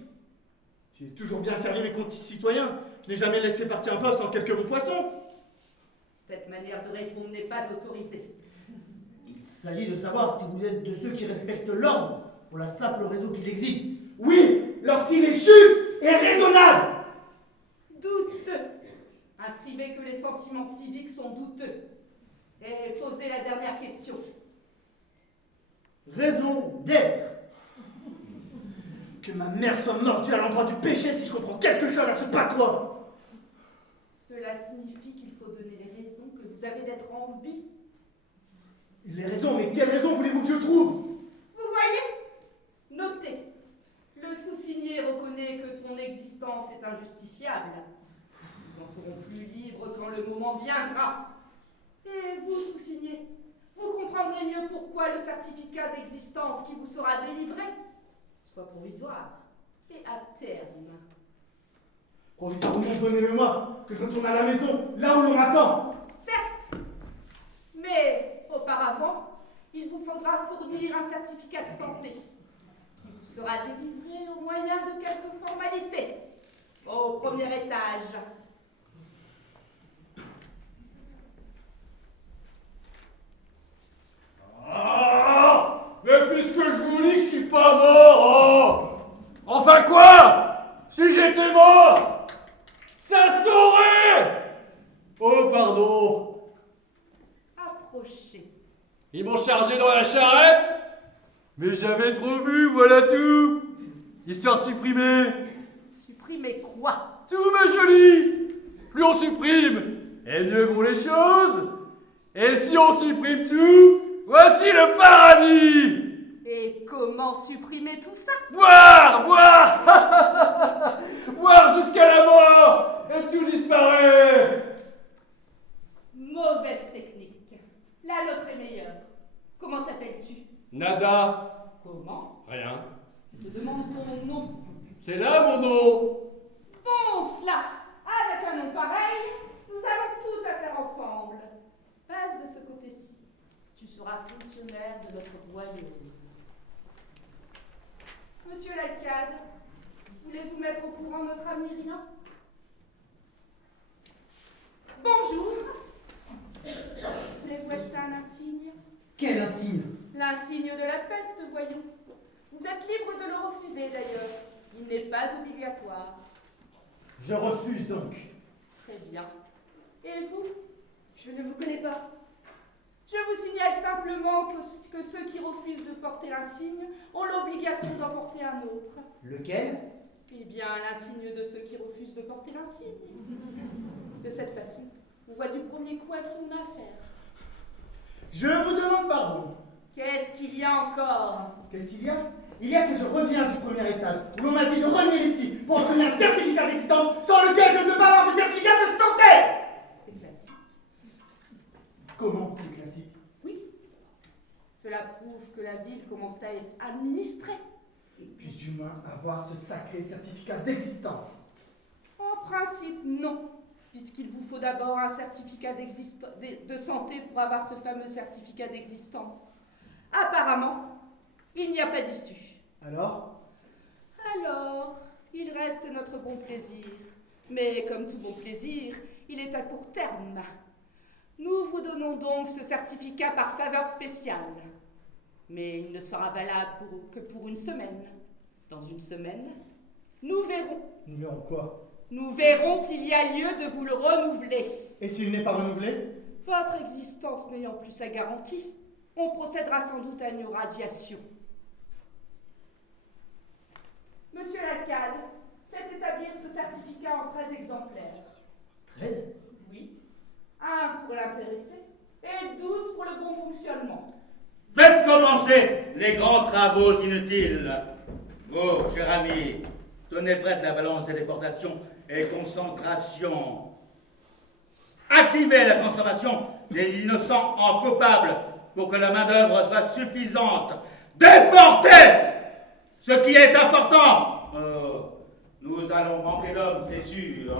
J'ai toujours bien servi mes concitoyens. Je n'ai jamais laissé partir un peuple sans quelques bons poissons. Cette manière de répondre n'est pas autorisée. Il s'agit de savoir si vous êtes de ceux qui respectent l'ordre pour la simple raison qu'il existe. Oui, lorsqu'il est juste et raisonnable. Douteux. Inscrivez que les sentiments civiques sont douteux. Et posez la dernière question. Raison d'être. Que ma mère soit mordue à l'endroit du péché si je comprends quelque chose à ce patois. Cela signifie qu'il faut donner les raisons que vous avez d'être en vie. Les raisons, mais quelles raisons voulez-vous que je trouve? Vous voyez? Notez. Le sous-signé reconnaît que son existence est injusticiable. Nous en serons plus libres quand le moment viendra. Et vous, sous-signé, vous comprendrez mieux pourquoi le certificat d'existence qui vous sera délivré soit provisoire et à terme. Provisoirement, donnez-le-moi, que je retourne à la maison, là où l'on m'attend. Certes, mais auparavant, il vous faudra fournir un certificat de santé qui vous sera délivré au moyen de quelques formalités. Au premier étage. Ah, mais puisque je vous dis que je suis pas mort, enfin quoi? Si j'étais mort, ça saurait! Oh, pardon. Approchez. Ils m'ont chargé dans la charrette, mais j'avais trop bu, voilà tout. Histoire de supprimer. Supprimez quoi? Tout, ma jolie. Plus on supprime, et mieux vont les choses. Et si on supprime tout, voici le paradis. Et comment supprimer tout ça? Boire, boire. Boire jusqu'à la mort, et tout disparaît. Mauvaise technique. La nôtre est meilleure. Comment t'appelles-tu? Nada. Comment? Rien. Je te demande ton nom. C'est là mon nom. Bon, cela. Avec un nom pareil, nous allons tout à faire ensemble. Passe de ce côté-ci. Tu seras fonctionnaire de notre royaume. Monsieur l'Alcade, voulez-vous mettre au courant notre ami Rien? Bonjour. Voulez-vous acheter un insigne? Quel insigne? L'insigne de la peste, voyons. Vous êtes libre de le refuser d'ailleurs. Il n'est pas obligatoire. Je refuse donc. Très bien. Et vous? Je ne vous connais pas. Je vous signale simplement que ceux qui refusent de porter l'insigne ont l'obligation d'en porter un autre. Lequel? Eh bien, l'insigne de ceux qui refusent de porter l'insigne. De cette façon, on voit du premier coup à qui on a affaire. Je vous demande pardon. Qu'est-ce qu'il y a encore? Qu'est-ce qu'il y a? Il y a que je reviens du premier étage, où l'on m'a dit de revenir ici pour obtenir un certificat d'existence sans lequel je ne peux pas avoir de certificat de santé. C'est classique. Comment c'est classique? Oui. Cela prouve que la ville commence à être administrée. Puis-je du moins avoir ce sacré certificat d'existence? En principe, non. Puisqu'il vous faut d'abord un certificat de santé pour avoir ce fameux certificat d'existence. Apparemment, il n'y a pas d'issue. Alors, il reste notre bon plaisir. Mais comme tout bon plaisir, il est à court terme. Nous vous donnons donc ce certificat par faveur spéciale. Mais il ne sera valable que pour une semaine. Dans une semaine, nous verrons. nous verrons quoi? Nous verrons s'il y a lieu de vous le renouveler. Et s'il n'est pas renouvelé? Votre existence n'ayant plus sa garantie, on procédera sans doute à une radiation. Monsieur l'Alcade, faites établir ce certificat en 13 exemplaires. 13? Oui. 1 pour l'intéressé et 12 pour le bon fonctionnement. Faites commencer les grands travaux inutiles. Vous, cher ami, tenez prête la balance des déportations et concentration. Activez la transformation des innocents en coupables pour que la main-d'œuvre soit suffisante. Déportez! Ce qui est important. Nous allons manquer d'hommes, c'est sûr.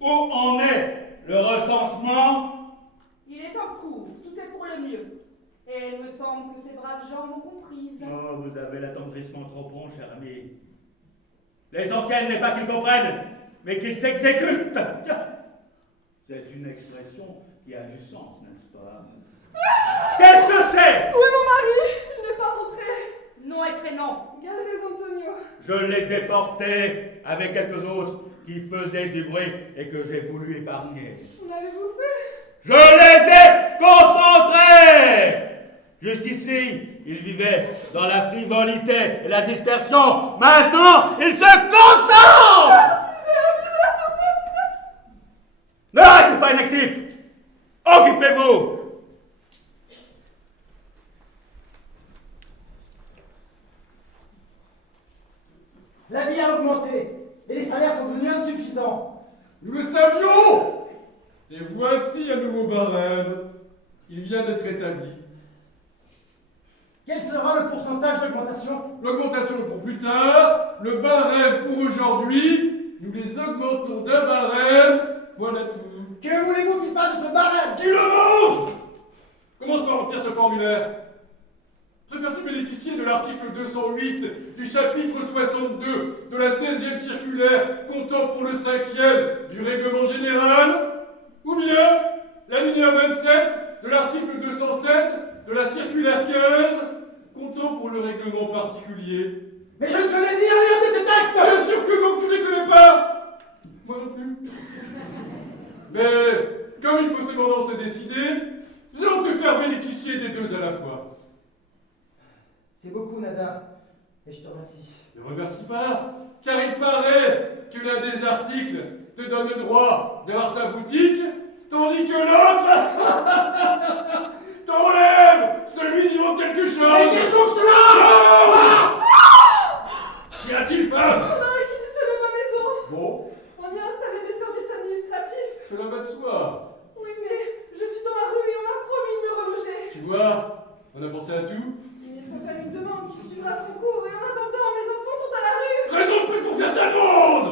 Où en est le recensement? Il est en cours, tout est pour le mieux. Et il me semble que ces braves gens l'ont comprise. Oh, vous avez l'attendrissement trop prompt, cher ami. L'essentiel n'est pas qu'ils comprennent, mais qu'ils s'exécutent. C'est une expression qui a du sens, n'est-ce pas? Qu'est-ce que c'est? Où est mon mari? Il n'est pas rentré. nom et prénom. Galvez Antonio. Je l'ai déporté avec quelques autres qui faisaient du bruit et que j'ai voulu épargner. Qu'avez-vous fait? Je les ai concentrés! Jusqu'ici, ils vivaient dans la frivolité et la dispersion. Maintenant, ils se concentrent! Ne restez pas inactifs! Occupez-vous! La vie a augmenté et les salaires sont devenus insuffisants. Nous le savions! Et voici un nouveau barème. Il vient d'être établi. Quel sera le pourcentage d'augmentation? L'augmentation pour plus tard, le barème pour aujourd'hui, nous les augmentons d'un barème, voilà tout. Que voulez-vous qu'il fasse de ce barème? Qui le mange? Commence par remplir ce formulaire. Préfères-tu bénéficier de l'article 208 du chapitre 62 de la 16e circulaire comptant pour le 5e du règlement général? Ou bien l'alinéa 27 de l'article 207 de la circulaire 15 comptant pour le règlement particulier? Mais je ne connais ni rien de ces textes! Bien sûr que non, tu ne les connais pas! Moi non plus. Mais comme il faut cependant se décider, nous allons te faire bénéficier des deux à la fois. C'est beaucoup, Nada, et je te remercie. Ne remercie pas, car il paraît que l'un des articles te donne le droit d'avoir ta boutique, tandis que l'autre t'enlève celui qui vaut quelque chose. Mais qu'est-ce donc cela? Qu'y a-t-il, On femme? a réquisitionné ma maison. Bon, On y a installé des services administratifs. cela va de soi. Oui, mais je suis dans la rue et on m'a promis de me reloger. Tu vois, on a pensé à tout. Il faut faire une demande qui suivra son cours et en attendant, mes enfants sont à la rue. Raison de plus pour faire ta demande.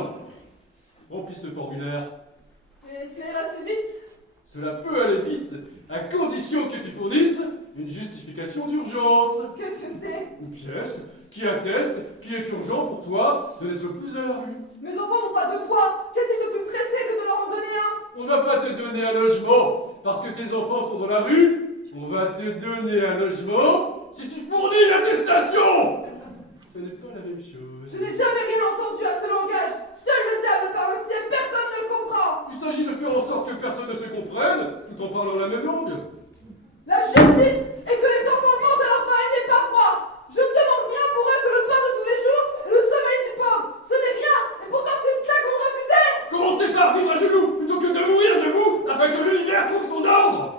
Remplis ce formulaire. Et cela ira-t-il vite? Cela peut aller vite, à condition que tu fournisses une justification d'urgence. Qu'est-ce que c'est? Une pièce qui atteste qu'il est urgent pour toi de n'être plus à la rue. Mes enfants n'ont pas de toit. Qu'est-il de plus pressé que de leur en donner un? On ne va pas te donner un logement parce que tes enfants sont dans la rue. On va te donner un logement si tu fournis l'attestation. Ce n'est pas la même chose. Je n'ai jamais rien entendu à ce langage. Seul le diable parle ainsi et personne ne le comprend. Il s'agit de faire en sorte que personne ne se comprenne tout en parlant la même langue. La justice est que les enfants mangent à leur faim et n'aient pas froid. Je ne demande rien pour eux que le pain de tous les jours et le sommeil du pauvre. Ce n'est rien, et pourtant c'est cela qu'on refusait. Commencez par vivre à genoux plutôt que de mourir debout afin que l'univers trouve son ordre.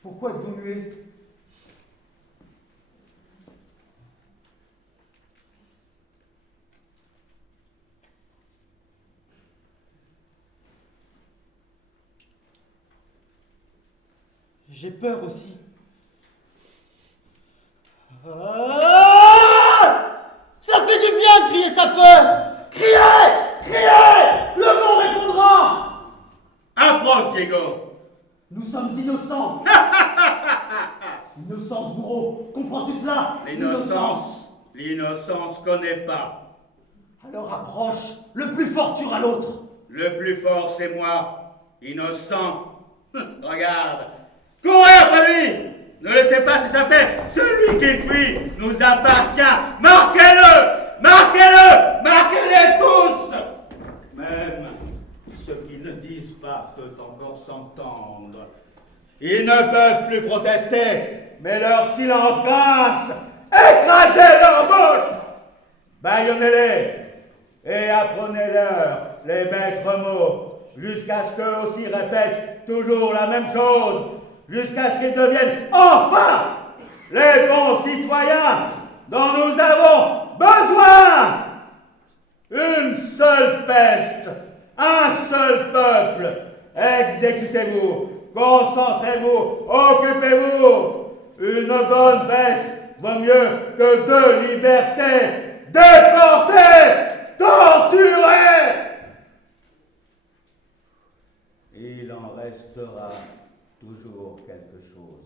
Pourquoi êtes-vous muet? J'ai peur aussi. Ça fait du bien de crier sa peur! Criez! Criez! Le monde répondra! Approche, Diego! Nous sommes innocents! Innocence, bourreau! Comprends-tu cela? L'innocence connaît pas. Alors approche! Le plus fort tuera l'autre! Le plus fort, c'est moi. Innocent. Regarde. Courez après lui! Ne laissez pas s'échapper! Celui qui fuit nous appartient! Marquez-le! Marquez-le! Marquez-les tous! Même ceux qui ne disent pas peuvent encore s'entendre. Ils ne peuvent plus protester, mais leur silence grince! Écrasez leur bouche! Bâillonnez-les et apprenez-leur les maîtres mots, jusqu'à ce qu'eux aussi répètent toujours la même chose, jusqu'à ce qu'ils deviennent enfin les bons citoyens dont nous avons besoin. Une seule peste, un seul peuple. Exécutez-vous, concentrez-vous, occupez-vous. Une bonne peste vaut mieux que deux libertés. Déportées, torturées. Il en apportera toujours quelque chose.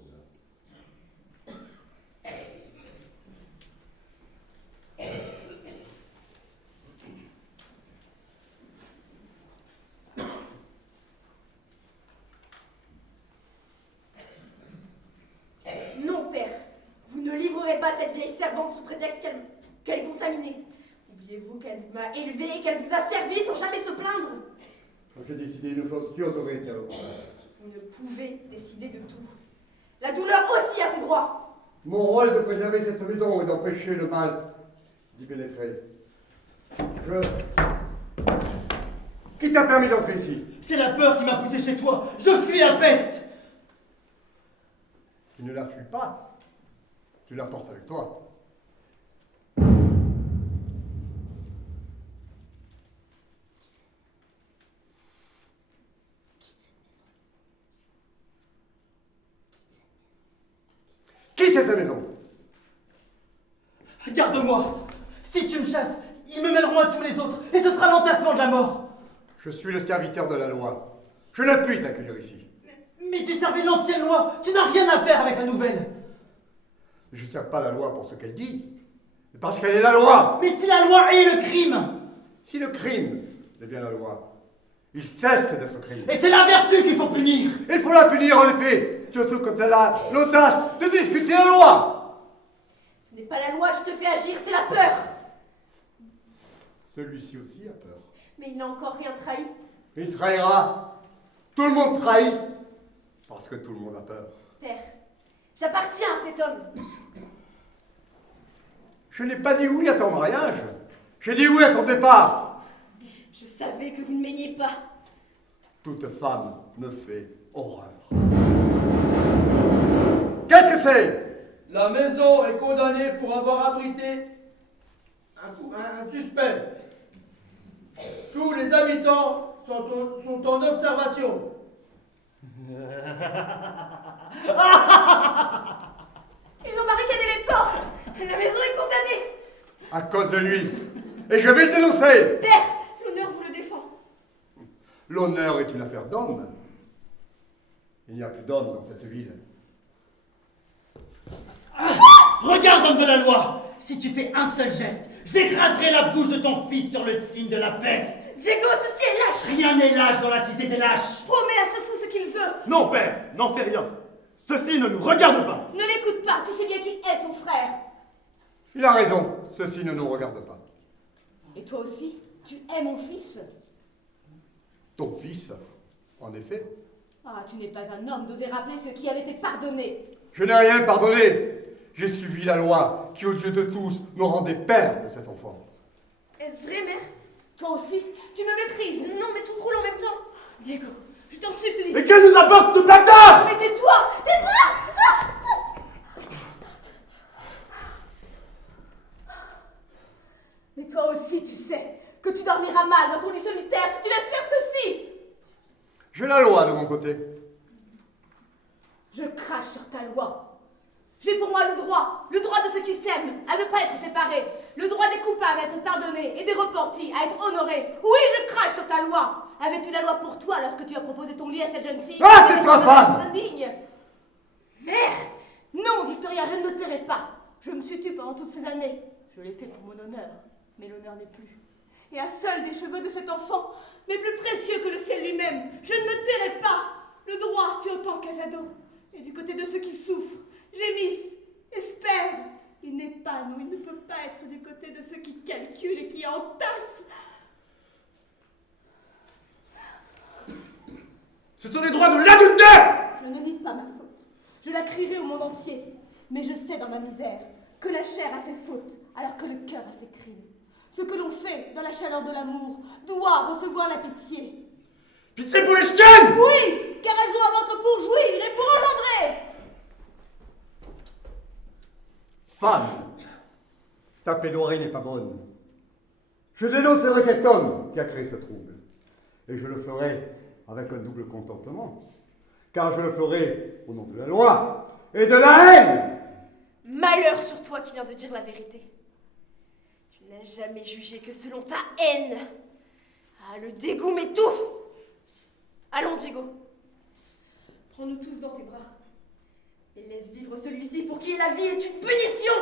Non, père. Vous ne livrerez pas cette vieille servante sous prétexte qu'elle est contaminée. Oubliez-vous qu'elle m'a élevée et qu'elle vous a servi sans jamais se plaindre. Quand j'ai décidé une chose, tu aurais été au contraire. Vous ne pouvez décider de tout. La douleur aussi a ses droits. Mon rôle est de préserver cette maison et d'empêcher le mal d'y pénétrer. Qui t'a permis d'entrer ici? C'est la peur qui m'a poussé chez toi. Je fuis la peste. Tu ne la fuis pas. Tu la portes avec toi. Quitte cette maison. Garde-moi. Si tu me chasses, ils me mêleront à tous les autres, et ce sera l'entassement de la mort. Je suis le serviteur de la loi. Je ne puis t'accueillir ici. Mais tu servais l'ancienne loi. Tu n'as rien à faire avec la nouvelle. Je ne sers pas la loi pour ce qu'elle dit, mais parce qu'elle est la loi. Mais si la loi est le crime. Si le crime devient la loi, il cesse d'être crime. Et c'est la vertu qu'il faut punir. Il faut la punir en effet, surtout quand elle a l'audace de discuter la loi. Ce n'est pas la loi qui te fait agir, c'est la peur. Celui-ci aussi a peur. Mais il n'a encore rien trahi. Il trahira. Tout le monde trahit. Parce que tout le monde a peur. Père, j'appartiens à cet homme. Je n'ai pas dit oui à ton mariage. J'ai dit oui à ton départ. Je savais que vous ne m'aimiez pas. Toute femme me fait horreur. Qu'est-ce que c'est? La maison est condamnée pour avoir abrité un suspect. Tous les habitants sont en observation. Ils ont barricadé les portes. La maison est condamnée. À cause de lui. Et je vais le dénoncer. Père, l'honneur vous le défend. L'honneur est une affaire d'homme. Il n'y a plus d'hommes dans cette ville. Regarde, homme de la loi. Si tu fais un seul geste, j'écraserai la bouche de ton fils sur le signe de la peste. Diego, ceci est lâche. Rien n'est lâche dans la cité des lâches. Promets à ce fou ce qu'il veut. Non, père, n'en fais rien. Ceci ne nous regarde pas. Ne l'écoute pas, tu sais bien qu'il est son frère. Il a raison. Ceci ne nous regarde pas. Et toi aussi, tu es mon fils. Ton fils, en effet. Ah, tu n'es pas un homme d'oser rappeler ce qui avait été pardonné. Je n'ai rien pardonné. J'ai suivi la loi qui, aux yeux de tous, nous rendait père de cet enfant. Est-ce vrai, mère? Toi aussi, tu me méprises. Non, mais tout roule en même temps. Diego, je t'en supplie. Mais que nous apporte ce bâtard? Mais tais-toi! Tais-toi! Mais toi aussi, tu sais que tu dormiras mal dans ton lit solitaire si tu laisses faire ceci. J'ai la loi de mon côté. Je crache sur ta loi. J'ai pour moi le droit de ceux qui s'aiment à ne pas être séparés, le droit des coupables à être pardonnés et des repentis à être honorés. Oui, je crache sur ta loi. Avais-tu la loi pour toi lorsque tu as proposé ton lit à cette jeune fille? Ah, c'est pas femme! Indigne. Mère! Non, Victoria, je ne me tairai pas. Je me suis tue pendant toutes ces années. Je l'ai fait pour mon honneur, mais l'honneur n'est plus. Et un seul des cheveux de cet enfant m'est plus précieux que le ciel lui-même. Je ne me tairai pas. Le droit tue autant qu'Azado. Et du côté de ceux qui souffrent, gémissent, espèrent. Il n'est pas, non, il ne peut pas être du côté de ceux qui calculent et qui entassent. Ce sont les droits de l'adultère! Je ne nie pas ma faute. Je la crierai au monde entier. Mais je sais dans ma misère que la chair a ses fautes, alors que le cœur a ses crimes. Ce que l'on fait dans la chaleur de l'amour doit recevoir la pitié. Pitié pour les chiennes! Oui, car elles ont un ventre pour jouir et pour engendrer. Femme, ta plaidoirie n'est pas bonne. Je dénoncerai cet homme qui a créé ce trouble. Et je le ferai avec un double contentement. Car je le ferai au nom de la loi et de la haine. Malheur sur toi qui viens de dire la vérité. Tu n'as jamais jugé que selon ta haine. Ah, le dégoût m'étouffe. Allons, Diego. Prends-nous tous dans tes bras. Et laisse vivre celui-ci pour qui la vie est une punition.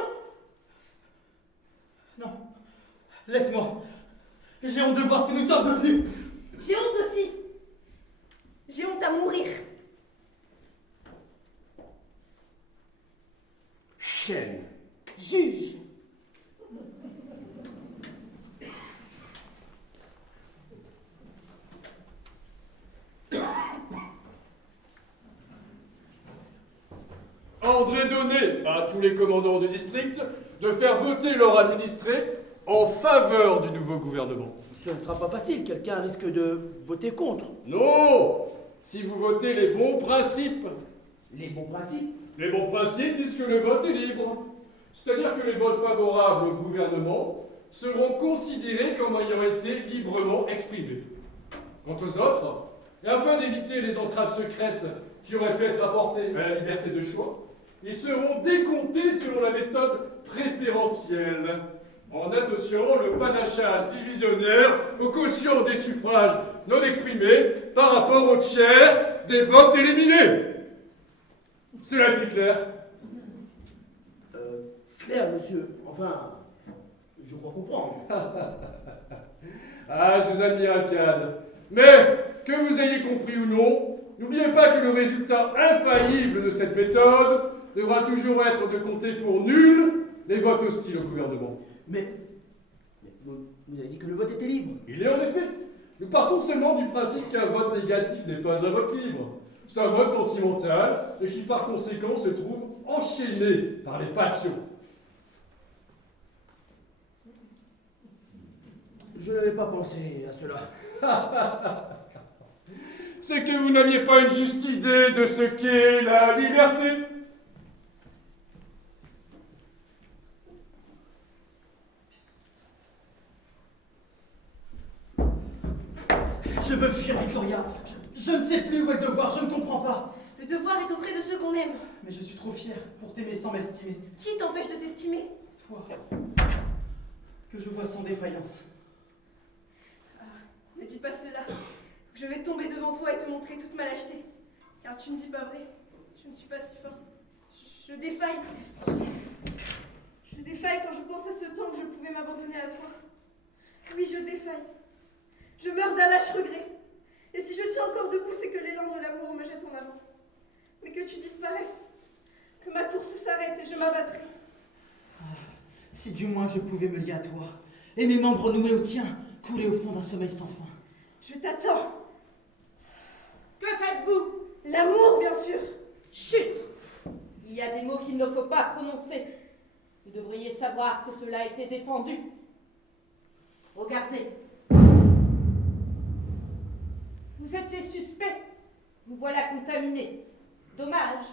Non, laisse-moi. J'ai honte de voir ce que nous sommes devenus. J'ai honte aussi. J'ai honte à mourir. Chienne. Juge. Ordre est donné à tous les commandants du district de faire voter leur administré en faveur du nouveau gouvernement. Ce ne sera pas facile, quelqu'un risque de voter contre. Non! Si vous votez les bons principes. Les bons principes? Les bons principes disent que le vote est libre. C'est-à-dire que les votes favorables au gouvernement seront considérés comme ayant été librement exprimés. Quant aux autres, et afin d'éviter les entraves secrètes qui auraient pu être apportées à la liberté de choix, ils seront décomptés selon la méthode préférentielle, en associant le panachage divisionnaire au quotient des suffrages non exprimés par rapport au tiers des votes éliminés. Cela est clair? Clair, monsieur. Enfin, je crois comprendre. Ah, je vous admire, Alcade. Mais, que vous ayez compris ou non, n'oubliez pas que le résultat infaillible de cette méthode devra toujours être de compter pour nul les votes hostiles au gouvernement. Mais vous avez dit que le vote était libre. Il est en effet. Nous partons seulement du principe qu'un vote négatif n'est pas un vote libre. C'est un vote sentimental et qui par conséquent se trouve enchaîné par les passions. Je n'avais pas pensé à cela. C'est que vous n'aviez pas une juste idée de ce qu'est la liberté. Je veux fuir, Victoria. Je ne sais plus où est le devoir, je ne comprends pas. Le devoir est auprès de ceux qu'on aime. Mais je suis trop fier pour t'aimer sans m'estimer. Qui t'empêche de t'estimer? Toi, que je vois sans défaillance. Ne dis pas cela. Je vais tomber devant toi et te montrer toute ma lâcheté. Car tu ne dis pas vrai. Je ne suis pas si forte. Je défaille. Je défaille quand je pense à ce temps où je pouvais m'abandonner à toi. Oui, je défaille. Je meurs d'un lâche regret. Et si je tiens encore debout, c'est que l'élan de l'amour me jette en avant. Mais que tu disparaisses. Que ma course s'arrête et je m'abattrai. Si du moins je pouvais me lier à toi, et mes membres noués au tien, couler au fond d'un sommeil sans fin. Je t'attends. Que faites-vous? L'amour, bien sûr. Chut! Il y a des mots qu'il ne faut pas prononcer. Vous devriez savoir que cela a été défendu. Regardez. Vous étiez suspect. Vous voilà contaminé. Dommage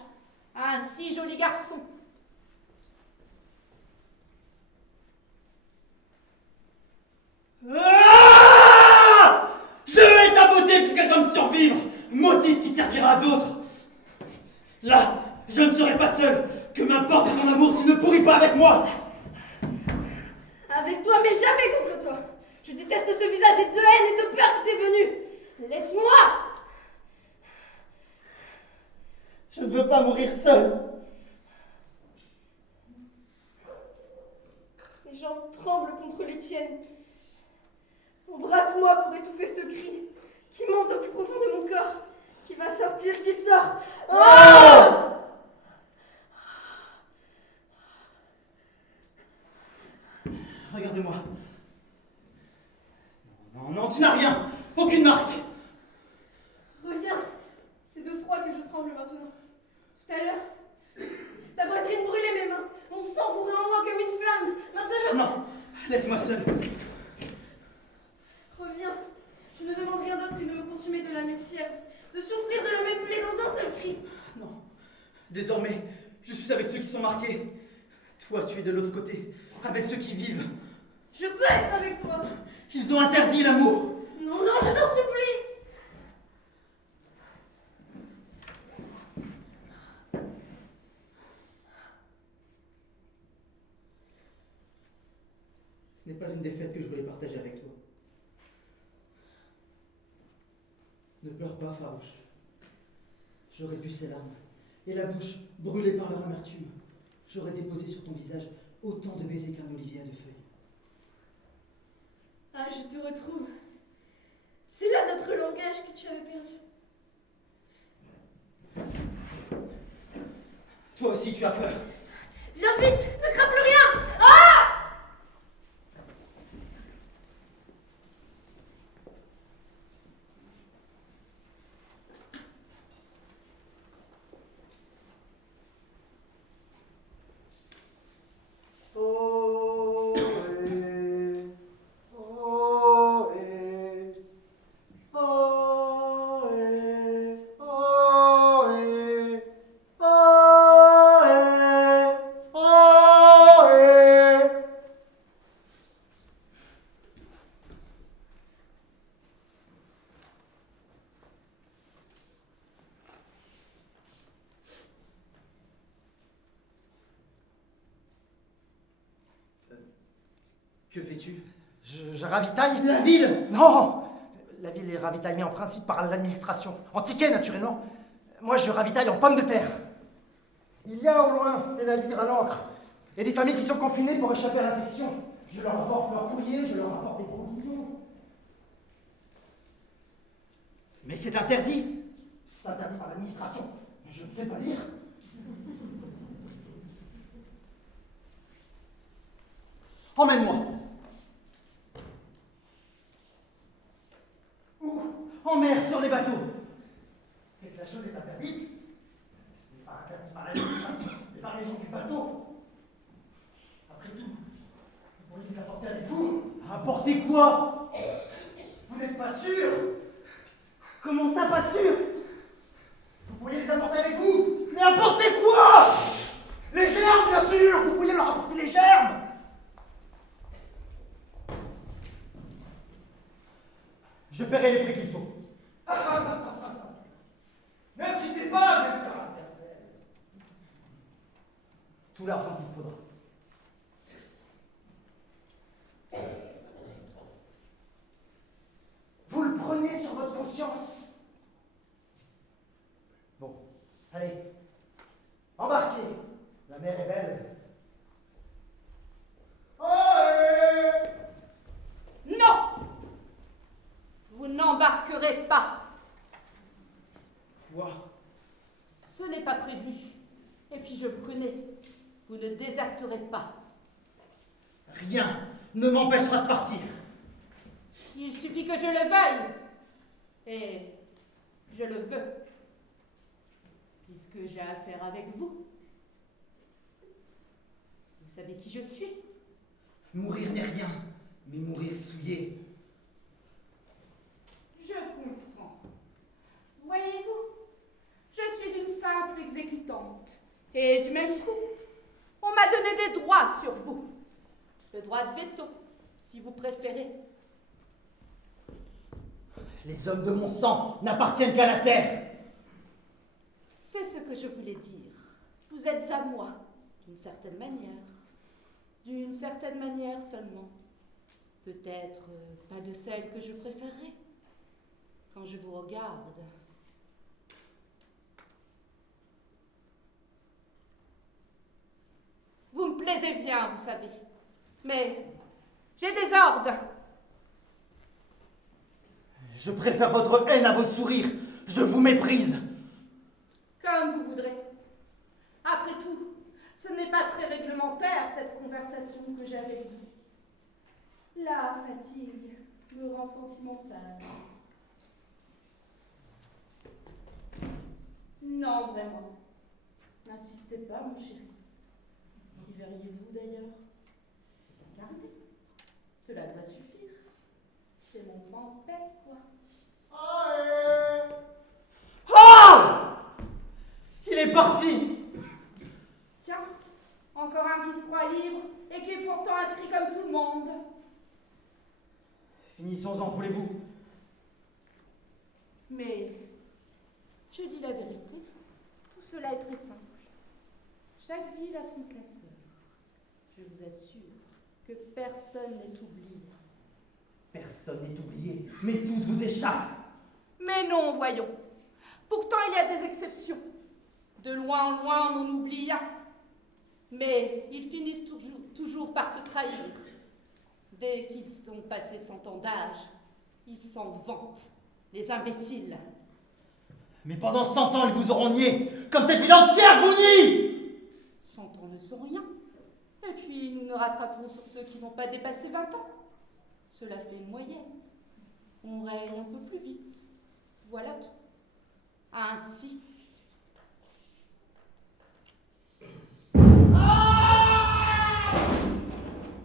à un si joli garçon. Ah! Je hais ta beauté puisqu'elle doit me survivre, maudite qui servira à d'autres. Là, je ne serai pas seul. Que m'importe ton amour s'il ne pourrit pas avec moi. Avec toi, mais jamais contre toi. Je déteste ce visage et de haine et de peur qui t'est venu. Laisse-moi. Je ne veux pas mourir seul. Mes jambes tremblent contre les tiennes. Embrasse-moi pour étouffer ce cri qui monte au plus profond de mon corps, qui va sortir, qui sort. Oh! Regarde-moi. Non, non, tu n'as rien. Aucune marque. Reviens. C'est de froid que je tremble maintenant. Tout à l'heure, ta poitrine brûlait mes mains. Mon sang courait en moi comme une flamme. Maintenant... Non, laisse-moi seul. Reviens. Je ne demande rien d'autre que de me consumer de la même fièvre, de souffrir de la même plaie dans un seul cri. Non. Désormais, je suis avec ceux qui sont marqués. Toi, tu es de l'autre côté, avec ceux qui vivent. Je peux être avec toi. Ils ont interdit l'amour. Non, non, je t'en supplie. Ce n'est pas une défaite que je voulais partager avec toi. Ne pleure pas, Farouche. J'aurais bu ces larmes, et la bouche brûlée par leur amertume. J'aurais déposé sur ton visage autant de baisers qu'un olivier a de feuilles. Ah, je te retrouve. C'est là notre langage que tu avais perdu. Toi aussi, tu as peur. Viens vite, ne crains plus rien. Ah! Que fais-tu? Je ravitaille la ville. Non, la ville est ravitaillée en principe par l'administration. En tickets, naturellement. Moi, je ravitaille en pommes de terre. Il y a au loin des navires à l'ancre. Et des familles qui sont confinées pour échapper à l'infection. Je leur apporte leur courrier, je leur apporte des provisions. Mais c'est interdit. C'est interdit par l'administration. Je ne sais pas lire. Emmène-moi. Où? En mer, sur les bateaux. C'est que la chose est interdite. Ce n'est pas interdit par l'administration, mais par les gens du bateau. Après tout, vous pourriez les apporter avec vous. Apporter quoi? Vous n'êtes pas sûr? Comment ça, pas sûr? Vous pourriez les apporter avec vous. Mais apporter quoi? Les germes, bien sûr. Vous pourriez leur apporter les germes. Je paierai les prix qu'il faut. N'insistez pas, j'ai le caractère faible. Tout l'argent qu'il faudra. Vous le prenez sur votre conscience. Bon, allez. Embarquez. La mer est belle. Non! Vous n'embarquerez pas. Quoi? Ce n'est pas prévu. Et puis je vous connais. Vous ne déserterez pas. Rien ne m'empêchera de partir. Il suffit que je le veuille. Et je le veux. Puisque j'ai affaire avec vous. Vous savez qui je suis? Mourir n'est rien, mais mourir souillé. Je comprends. Voyez-vous, je suis une simple exécutante. Et du même coup, on m'a donné des droits sur vous. Le droit de veto, si vous préférez. Les hommes de mon sang n'appartiennent qu'à la terre. C'est ce que je voulais dire. Vous êtes à moi, d'une certaine manière. D'une certaine manière seulement. Peut-être pas de celle que je préférerais. Quand je vous regarde. Vous me plaisez bien, vous savez. Mais j'ai des ordres. Je préfère votre haine à vos sourires. Je vous méprise. Comme vous voudrez. Après tout, ce n'est pas très réglementaire, cette conversation que j'ai avec vous. La fatigue me rend sentimentale. Non, vraiment. N'insistez pas, mon chéri. Qui verriez-vous d'ailleurs? C'est à garder. Cela doit suffire. C'est mon pense-bête, quoi. Ah! Il est parti! Tiens, encore un qui se croit libre et qui est pourtant inscrit comme tout le monde. Finissons-en, voulez-vous? Mais je dis la vérité, tout cela est très simple. Chaque ville a son classeur. Je vous assure que personne n'est oublié. Personne n'est oublié, mais tous vous échappent. Mais non, voyons. Pourtant, il y a des exceptions. De loin en loin, on en oublie un. Mais ils finissent toujours par se trahir. Dès qu'ils sont passés 100 ans d'âge, ils s'en vantent, les imbéciles. Mais pendant 100 ans, ils vous auront nié, comme cette ville entière vous nie! 100 ans ne sont rien. Et puis, nous nous rattrapons sur ceux qui n'ont pas dépassé 20 ans. Cela fait une moyenne. On règne un peu plus vite. Voilà tout. Ainsi.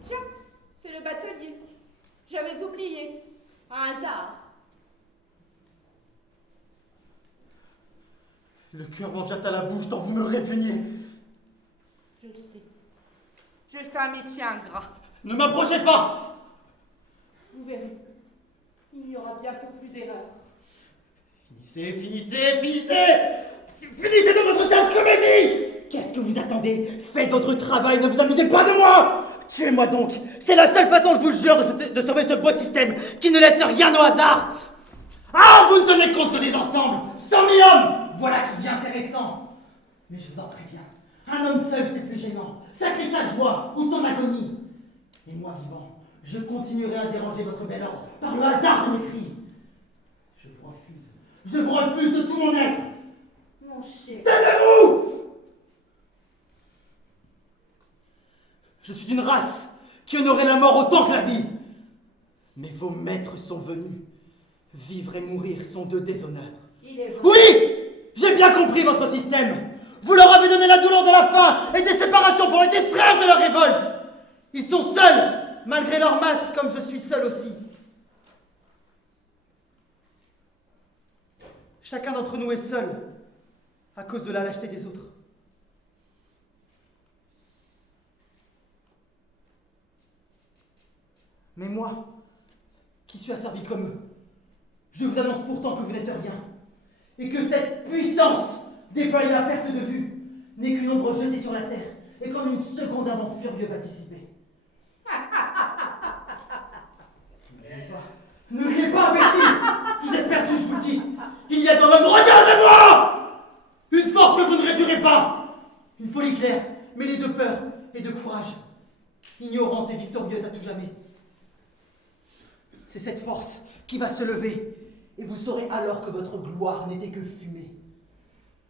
Tiens, c'est le batelier. J'avais oublié. Un hasard. Le cœur m'en vient à la bouche tant vous me répugniez. Je le sais. Je fais un métier ingrat. Ne m'approchez pas! Vous verrez. Il n'y aura bientôt plus d'erreur. Finissez, finissez, finissez! Finissez de votre sale comédie! Qu'est-ce que vous attendez? Faites votre travail, ne vous amusez pas de moi! Tuez-moi donc! C'est la seule façon, je vous le jure, de sauver ce beau système qui ne laisse rien au hasard! Ah, vous ne tenez compte que des ensembles! 100 000 hommes! Voilà qui devient intéressant! Mais je vous en préviens, un homme seul c'est plus gênant. Sacrez sa joie ou son agonie. Et moi vivant, je continuerai à déranger votre bel ordre par le hasard de mes cris. Je vous refuse de tout mon être! Mon cher. Taisez-vous! Je suis d'une race qui honorait la mort autant que la vie. Mais vos maîtres sont venus. Vivre et mourir sont deux déshonneurs. Il est vrai. Oui! J'ai bien compris votre système. Vous leur avez donné la douleur de la faim et des séparations pour les distraire de leur révolte. Ils sont seuls, malgré leur masse, comme je suis seul aussi. Chacun d'entre nous est seul à cause de la lâcheté des autres. Mais moi, qui suis asservi comme eux, je vous annonce pourtant que vous n'êtes rien, et que cette puissance déployée à perte de vue n'est qu'une ombre jetée sur la terre, et comme une seconde avant furieux va dissiper. Ne riez pas, imbécile! Vous êtes perdus, je vous le dis! Il y a dans l'homme, regardez-moi! Une force que vous ne réduirez pas! Une folie claire, mêlée de peur et de courage, ignorante et victorieuse à tout jamais. C'est cette force qui va se lever, et vous saurez alors que votre gloire n'était que fumée.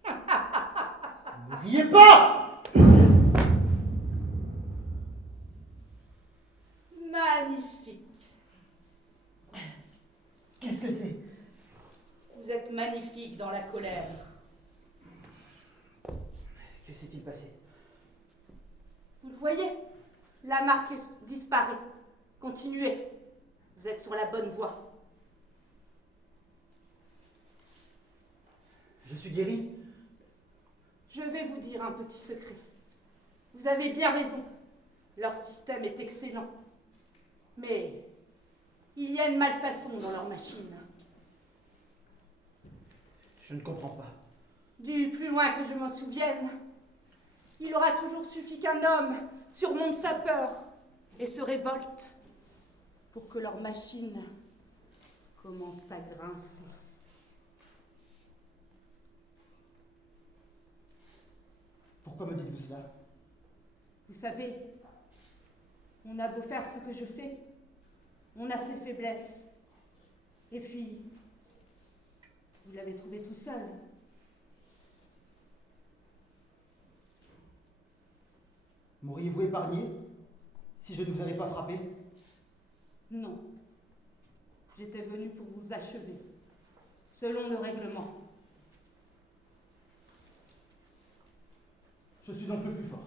Ne riez pas! Magnifique. Qu'est-ce que c'est? Vous êtes magnifique dans la colère. Que s'est-il passé? Vous le voyez? La marque disparaît. Continuez. Vous êtes sur la bonne voie. Je suis guéri? Je vais vous dire un petit secret. Vous avez bien raison. Leur système est excellent. Mais il y a une malfaçon dans leur machine. Je ne comprends pas. Du plus loin que je m'en souvienne, il aura toujours suffi qu'un homme surmonte sa peur et se révolte pour que leur machine commence à grincer. Pourquoi me dites-vous cela? Vous savez, on a beau faire ce que je fais, on a ses faiblesses. Et puis, vous l'avez trouvé tout seul. M'auriez-vous épargné si je ne vous avais pas frappé? Non. J'étais venue pour vous achever, selon le règlement. Je suis donc le plus fort.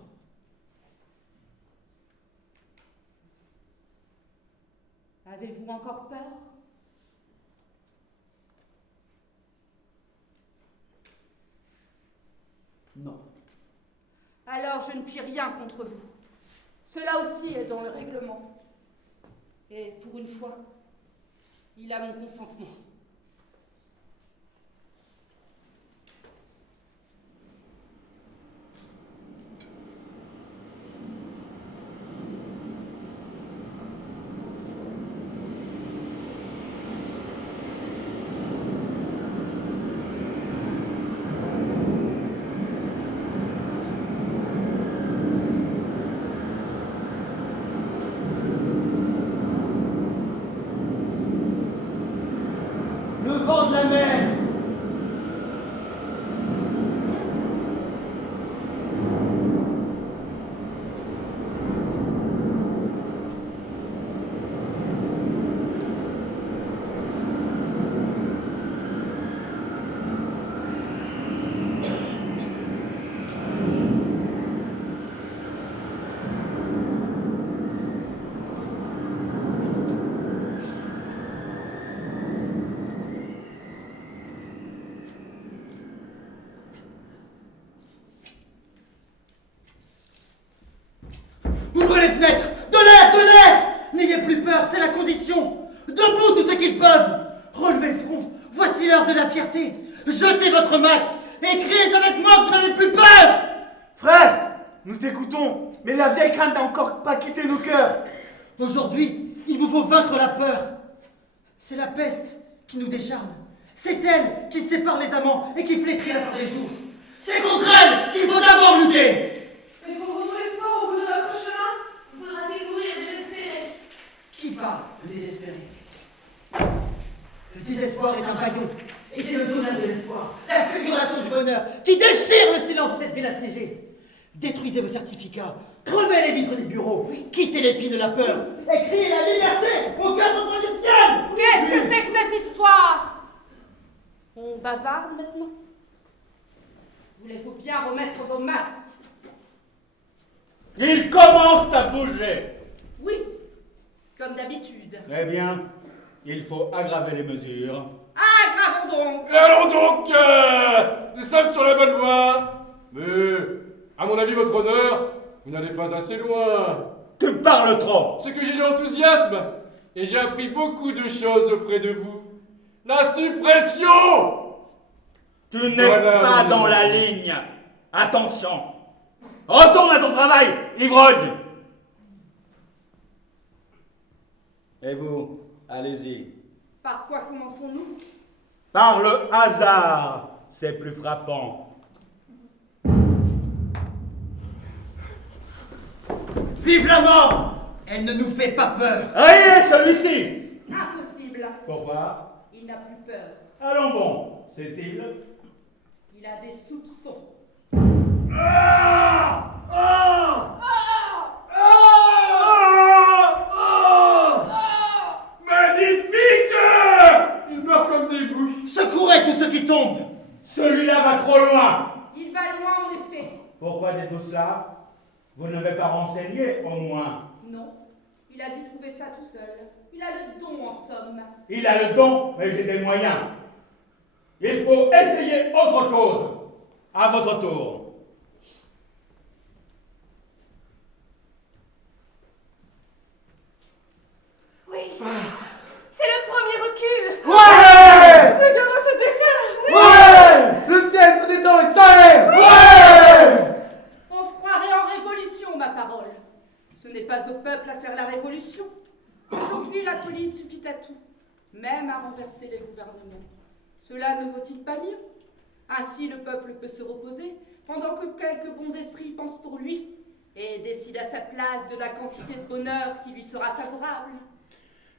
Avez-vous encore peur? Non. Alors je ne puis rien contre vous. Cela aussi est dans le règlement. Et pour une fois, il a mon consentement. les fenêtres! De l'air! De l'air! N'ayez plus peur, c'est la condition! Debout tous ceux qui le peuvent! Relevez le front, voici l'heure de la fierté! Jetez votre masque et criez avec moi que vous n'avez plus peur! Frère, nous t'écoutons, mais la vieille crainte n'a encore pas quitté nos cœurs. Aujourd'hui, il vous faut vaincre la peur. C'est la peste qui nous décharne. C'est elle qui sépare les amants et qui flétrit la fin des jours. C'est contre elle qu'il faut d'abord lutter! Mais trouverons-nous l'espoir au bout de notre chemin? Faudra-t-il mourir désespéré? Qui parle de désespéré? Le désespoir est un bâillon, et c'est le tonnerre de l'espoir, la fulguration du bonheur, qui déchire le silence de cette ville assiégée. Détruisez vos certificats, crevez les vitres des bureaux, quittez les filles de la peur, et criez la liberté au quatre coins du ciel! Qu'est-ce que c'est que cette histoire? On bavarde maintenant? Voulez-vous bien remettre vos masques? Il commence à bouger. Oui, comme d'habitude. Eh bien, il faut aggraver les mesures. Aggravons donc! Allons donc, nous sommes sur la bonne voie. Mais, à mon avis, votre honneur, vous n'allez pas assez loin. Tu parles trop. C'est que j'ai de l'enthousiasme, et j'ai appris beaucoup de choses auprès de vous. La suppression! Tu n'es pas dans la ligne. Attention. Retourne à ton travail, ivrogne. Et vous, allez-y. Par quoi commençons-nous? Par le hasard, c'est plus frappant. Vive la mort! Elle ne nous fait pas peur! Ayez celui-ci. Impossible. Pourquoi? Il n'a plus peur. Allons bon, c'est-il? Il a des soupçons. Magnifique! Il meurt comme des bouches. Secourez tous ceux qui tombent! Celui-là va trop loin. Il va loin en effet. Pourquoi dites-vous cela? Vous ne m'avez pas renseigné, au moins. Non, il a dû trouver ça tout seul. Il a le don en somme. Il a le don, mais j'ai des moyens. Il faut essayer autre chose. À votre tour. Oui, c'est le premier recul. Ouais! Le gamin se dessert. Ouais! Le ciel se détend et s'enlève! Ouais! On se croirait en révolution, ma parole. Ce n'est pas au peuple à faire la révolution. Aujourd'hui, la police suffit à tout, même à renverser les gouvernements. Cela ne vaut-il pas mieux? Ainsi, le peuple peut se reposer, pendant que quelques bons esprits pensent pour lui, et décident à sa place de la quantité de bonheur qui lui sera favorable.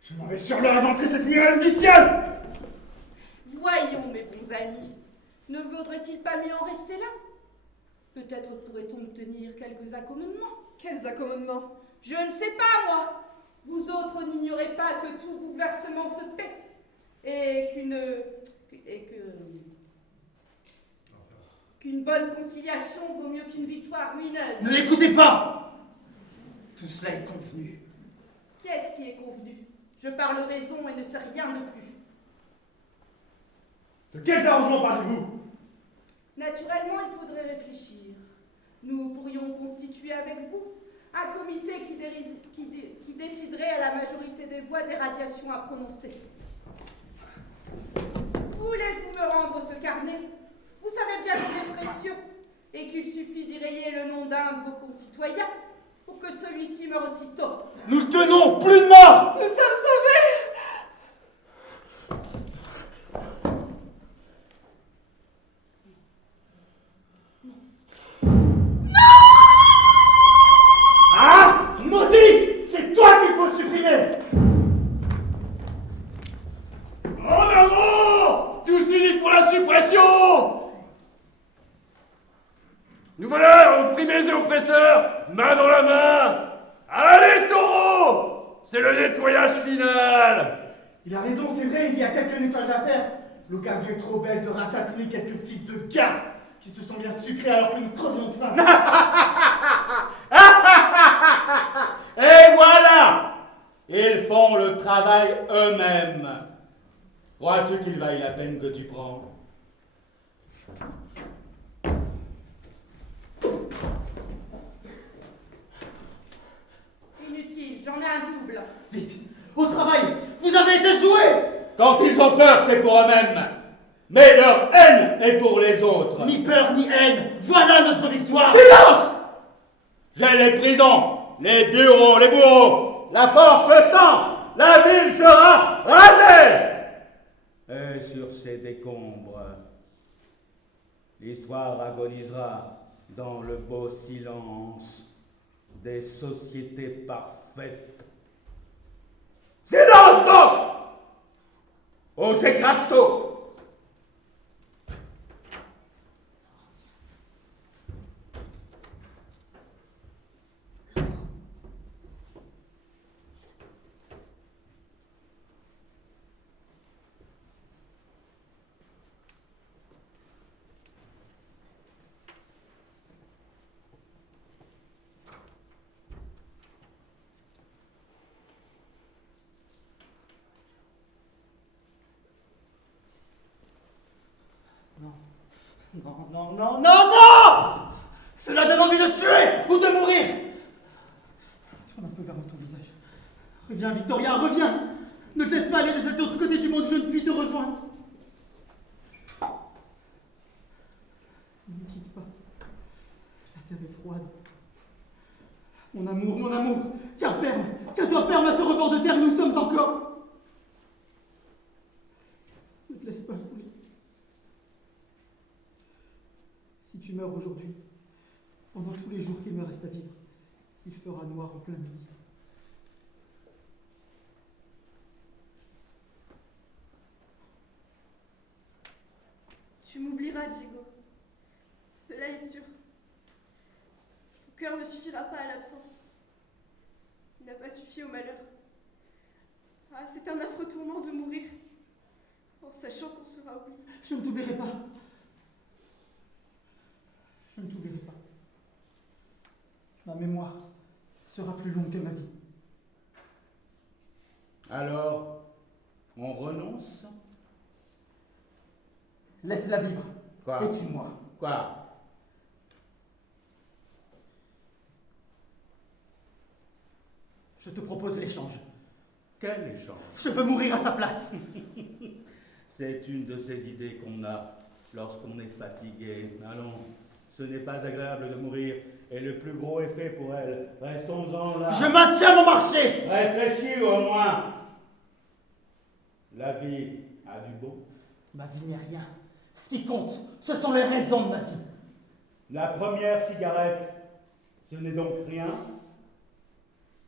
Je m'en vais sur leur inventer cette muraille vicieuse! Voyons, mes bons amis, ne vaudrait-il pas mieux en rester là? Peut-être pourrait-on obtenir quelques accommodements. Quels accommodements? Je ne sais pas, moi. Vous autres n'ignorez pas que tout bouleversement se paie, et qu'une bonne conciliation vaut mieux qu'une victoire ruineuse. Ne l'écoutez pas! Tout cela est convenu. Qu'est-ce qui est convenu? Je parle raison et ne sais rien de plus. De quels arrangements parlez-vous? Naturellement, il faudrait réfléchir. Nous pourrions constituer avec vous un comité qui déciderait à la majorité des voix des radiations à prononcer. Voulez-vous me rendre ce carnet? Vous savez bien qu'il est précieux et qu'il suffit d'y rayer le nom d'un de vos concitoyens pour que celui-ci meure aussitôt. Nous le tenons, plus de mort! Nous sommes sauvés. Ah! Maudit! C'est toi qu'il faut supprimer! En avant! Tous unis pour la suppression! Nous voilà, opprimés et oppresseurs, main dans la main! Allez, taureau! C'est le nettoyage final! Il a raison, c'est vrai, il y a quelques nettoyages à faire. L'occasion est trop belle de ratatiner quelques fils de gaz qui se sont bien sucrés alors que nous crevions de faim. Et voilà! Ils font le travail eux-mêmes. Crois-tu qu'il vaille la peine que tu prends? j'en ai un double. Vite, au travail, vous avez été joués! Quand ils ont peur, c'est pour eux-mêmes. Mais leur haine est pour les autres. Ni peur ni haine, voilà notre victoire! Silence! J'ai les prisons, les bureaux, les bourreaux, la force, le sang, la ville sera rasée! Et sur ces décombres, l'histoire agonisera dans le beau silence des sociétés parfaites. Silence donc! On s'écrase tôt! Non, non, non, non, non! Cela donne envie de tuer ou de mourir! Tourne un peu vers moi ton visage. Reviens, Victoria, reviens! Ne te laisse pas aller de cet autre côté du monde, je ne puis te rejoindre. Ne me quitte pas. La terre est froide. Mon amour, tiens-toi ferme à ce rebord de terre, nous sommes encore. Ne te laisse pas couler. Si tu meurs aujourd'hui, pendant tous les jours qu'il me reste à vivre, il fera noir en plein midi. Tu m'oublieras, Diego. Cela est sûr. Ton cœur ne suffira pas à l'absence. Il n'a pas suffi au malheur. Ah, c'est un affreux tourment de mourir, en sachant qu'on sera oublié. Je ne t'oublierai pas. Je ne t'oublierai pas. Ma mémoire sera plus longue que ma vie. Alors, on renonce? Laisse-la vivre. Quoi? Et tue-moi. Quoi? Je te propose l'échange. Quel échange? Je veux mourir à sa place. C'est une de ces idées qu'on a lorsqu'on est fatigué. Allons, ce n'est pas agréable de mourir, et le plus gros est fait pour elle. Restons-en là. Je maintiens mon marché. Réfléchis au moins. La vie a du beau. Ma vie n'est rien. Ce qui compte, ce sont les raisons de ma vie. La première cigarette, ce n'est donc rien.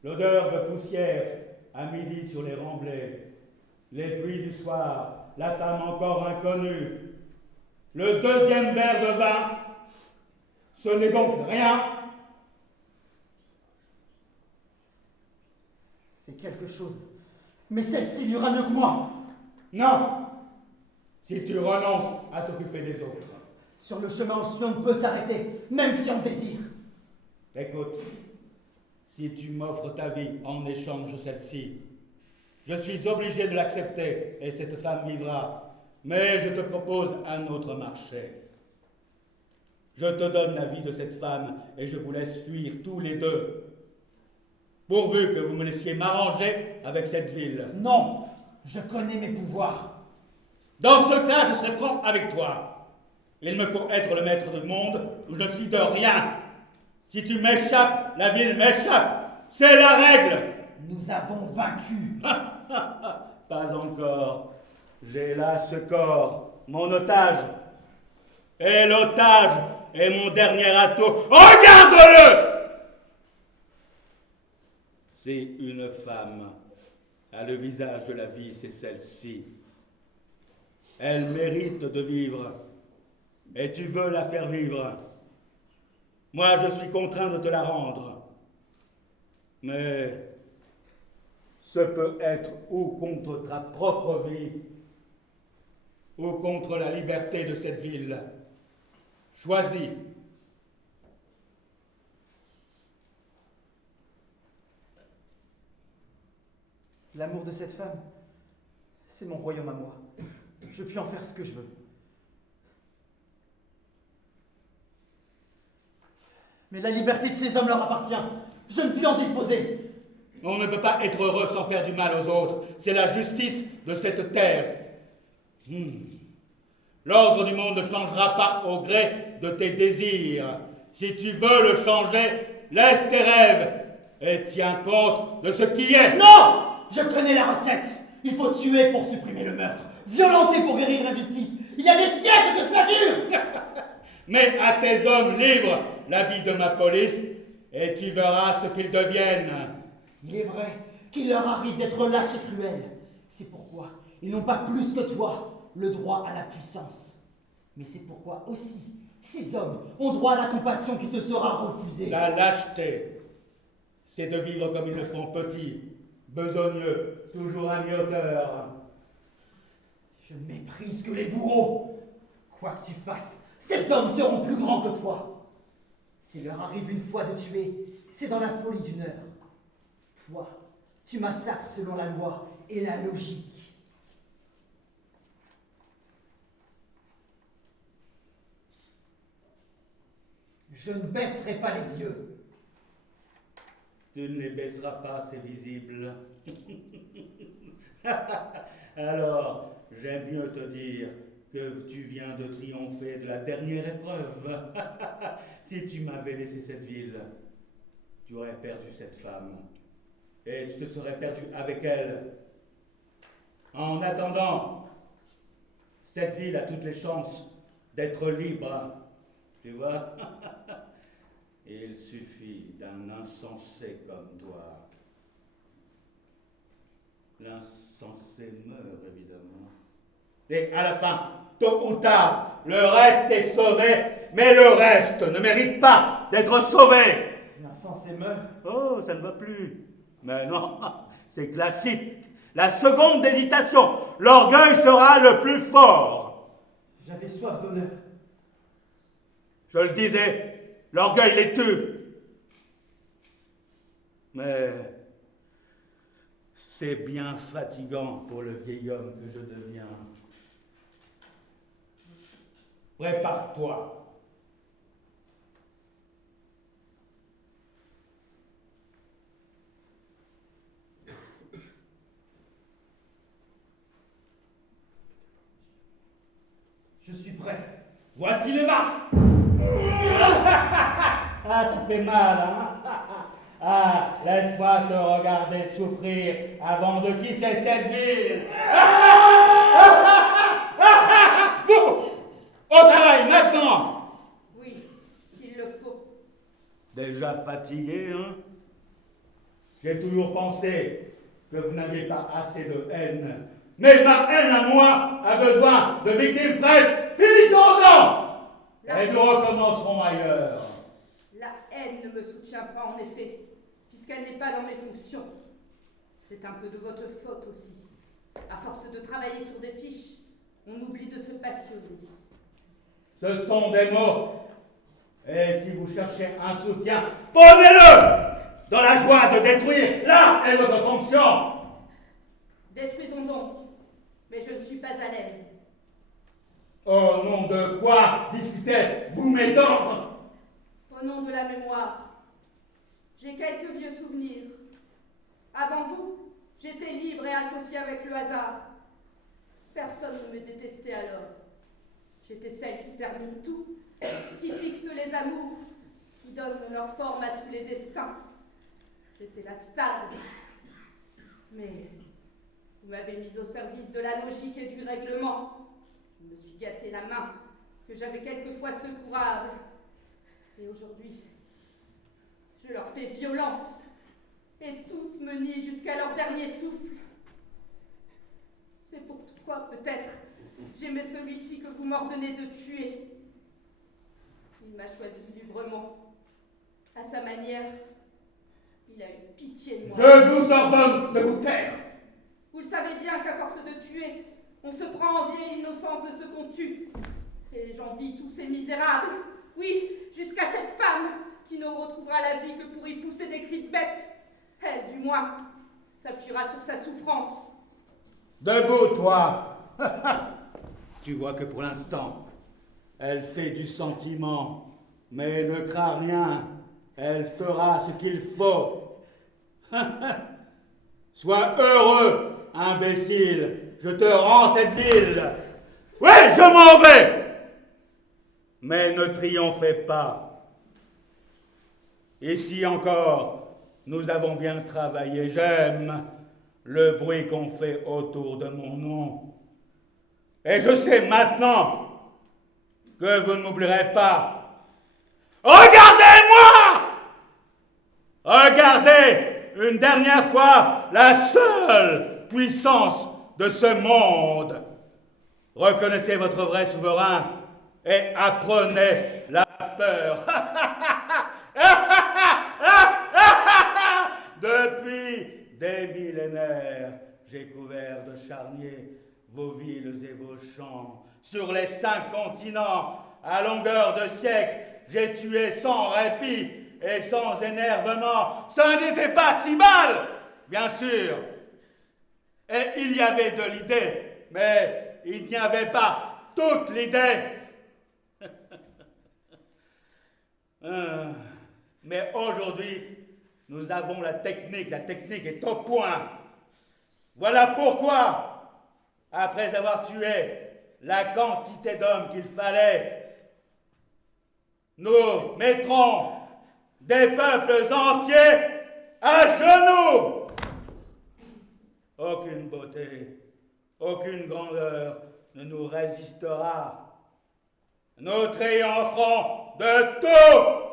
L'odeur de poussière à midi sur les remblais, les pluies du soir, la femme encore inconnue. Le deuxième verre de vin, ce n'est donc rien. C'est quelque chose. Mais celle-ci lui ira mieux que moi. Non, si tu renonces à t'occuper des autres. Sur le chemin où je suis, on ne peut s'arrêter, même si on désire. Écoute, si tu m'offres ta vie en échange de celle-ci, je suis obligé de l'accepter et cette femme vivra. Mais je te propose un autre marché. Je te donne la vie de cette femme et je vous laisse fuir tous les deux. Pourvu que vous me laissiez m'arranger avec cette ville. Non, je connais mes pouvoirs. Dans ce cas, je serai franc avec toi. Il me faut être le maître du monde où je ne suis de rien. Si tu m'échappes, la ville m'échappe. C'est la règle. Nous avons vaincu. Pas encore. J'ai là ce corps, mon otage. Et l'otage est mon dernier atout. Regarde-le! Si une femme a le visage de la vie, c'est celle-ci. Elle mérite de vivre. Et tu veux la faire vivre. Moi, je suis contraint de te la rendre. Mais ce peut être ou contre ta propre vie, ou contre la liberté de cette ville. Choisis. L'amour de cette femme, c'est mon royaume à moi. Je puis en faire ce que je veux. Mais la liberté de ces hommes leur appartient. Je ne puis en disposer. On ne peut pas être heureux sans faire du mal aux autres. C'est la justice de cette terre. L'ordre du monde ne changera pas au gré de tes désirs. Si tu veux le changer, laisse tes rêves et tiens compte de ce qui est. Non! Je connais la recette. Il faut tuer pour supprimer le meurtre, violenter pour guérir l'injustice. Il y a des siècles que cela dure. Mets à tes hommes libres l'habit de ma police et tu verras ce qu'ils deviennent. Il est vrai qu'il leur arrive d'être lâches et cruels. C'est pourquoi ils n'ont pas plus que toi le droit à la puissance. Mais c'est pourquoi aussi ces hommes ont droit à la compassion qui te sera refusée. La lâcheté, c'est de vivre comme ils le font petits, besogneux, toujours à mi-hauteur. Je méprise que les bourreaux. Quoi que tu fasses, ces hommes seront plus grands que toi. S'il leur arrive une fois de tuer, c'est dans la folie d'une heure. Toi, tu massacres selon la loi et la logique. Je ne baisserai pas les yeux. Tu ne les baisseras pas, c'est visible. Alors, j'aime mieux te dire que tu viens de triompher de la dernière épreuve. Si tu m'avais laissé cette ville, tu aurais perdu cette femme. Et tu te serais perdu avec elle. En attendant, cette ville a toutes les chances d'être libre. Tu vois? Il suffit d'un insensé comme toi. L'insensé meurt, évidemment. Et à la fin, tôt ou tard, le reste est sauvé, mais le reste ne mérite pas d'être sauvé. L'insensé meurt. Oh, ça ne va plus. Mais non, c'est classique. La seconde hésitation, l'orgueil sera le plus fort. J'avais soif d'honneur. Je le disais, l'orgueil les tue. Mais c'est bien fatigant pour le vieil homme que je deviens. Prépare-toi. Je suis prêt. Voici les marques. Ah, ça fait mal, hein? Ah, laisse-moi te regarder souffrir avant de quitter cette ville. Vous, au travail, maintenant. Oui, s'il le faut. Déjà fatigué, hein? J'ai toujours pensé que vous n'aviez pas assez de haine. Mais ma haine à moi a besoin de victimes fraîches. Finissons-en! Et nous recommencerons ailleurs. La haine ne me soutient pas, en effet, puisqu'elle n'est pas dans mes fonctions. C'est un peu de votre faute aussi. À force de travailler sur des fiches, on oublie de se passionner. Ce sont des mots. Et si vous cherchez un soutien, prenez-le dans la joie de détruire. Là est votre fonction. Détruisons donc, mais je ne suis pas à l'aise. Au nom de quoi discutez-vous mes ordres? Au nom de la mémoire, j'ai quelques vieux souvenirs. Avant vous, j'étais libre et associée avec le hasard. Personne ne me détestait alors. J'étais celle qui termine tout, qui fixe les amours, qui donne leur forme à tous les destins. J'étais la sage. Mais vous m'avez mise au service de la logique et du règlement. Je me suis gâté la main, que j'avais quelquefois secourable. Et aujourd'hui, je leur fais violence, et tous me nient jusqu'à leur dernier souffle. C'est pourquoi, peut-être, j'aimais celui-ci que vous m'ordonnez de tuer. Il m'a choisi librement. À sa manière, il a eu pitié de moi. Je vous ordonne de vous taire. Vous le savez bien qu'à force de tuer, on se prend en vieille innocence de ce qu'on tue. Et j'envie tous ces misérables. Oui, jusqu'à cette femme qui ne retrouvera la vie que pour y pousser des cris de bête. Elle, du moins, s'appuiera sur sa souffrance. Debout, toi. Tu vois que pour l'instant, elle fait du sentiment, mais ne crains rien. Elle fera ce qu'il faut. Sois heureux, imbécile. Je te rends cette ville. Oui, je m'en vais. Mais ne triomphez pas. Ici encore, nous avons bien travaillé. J'aime le bruit qu'on fait autour de mon nom. Et je sais maintenant que vous ne m'oublierez pas. Regardez-moi! Regardez une dernière fois la seule puissance de ce monde. Reconnaissez votre vrai souverain et apprenez la peur. Depuis des millénaires, j'ai couvert de charniers vos villes et vos champs. Sur les 5 continents, à longueur de siècles, j'ai tué sans répit et sans énervement. Ça n'était pas si mal, bien sûr. Et il y avait de l'idée, mais il n'y avait pas toute l'idée. Mais aujourd'hui, nous avons la technique est au point. Voilà pourquoi, après avoir tué la quantité d'hommes qu'il fallait, nous mettrons des peuples entiers à genoux. Aucune beauté, aucune grandeur ne nous résistera. Nous triompherons de tout.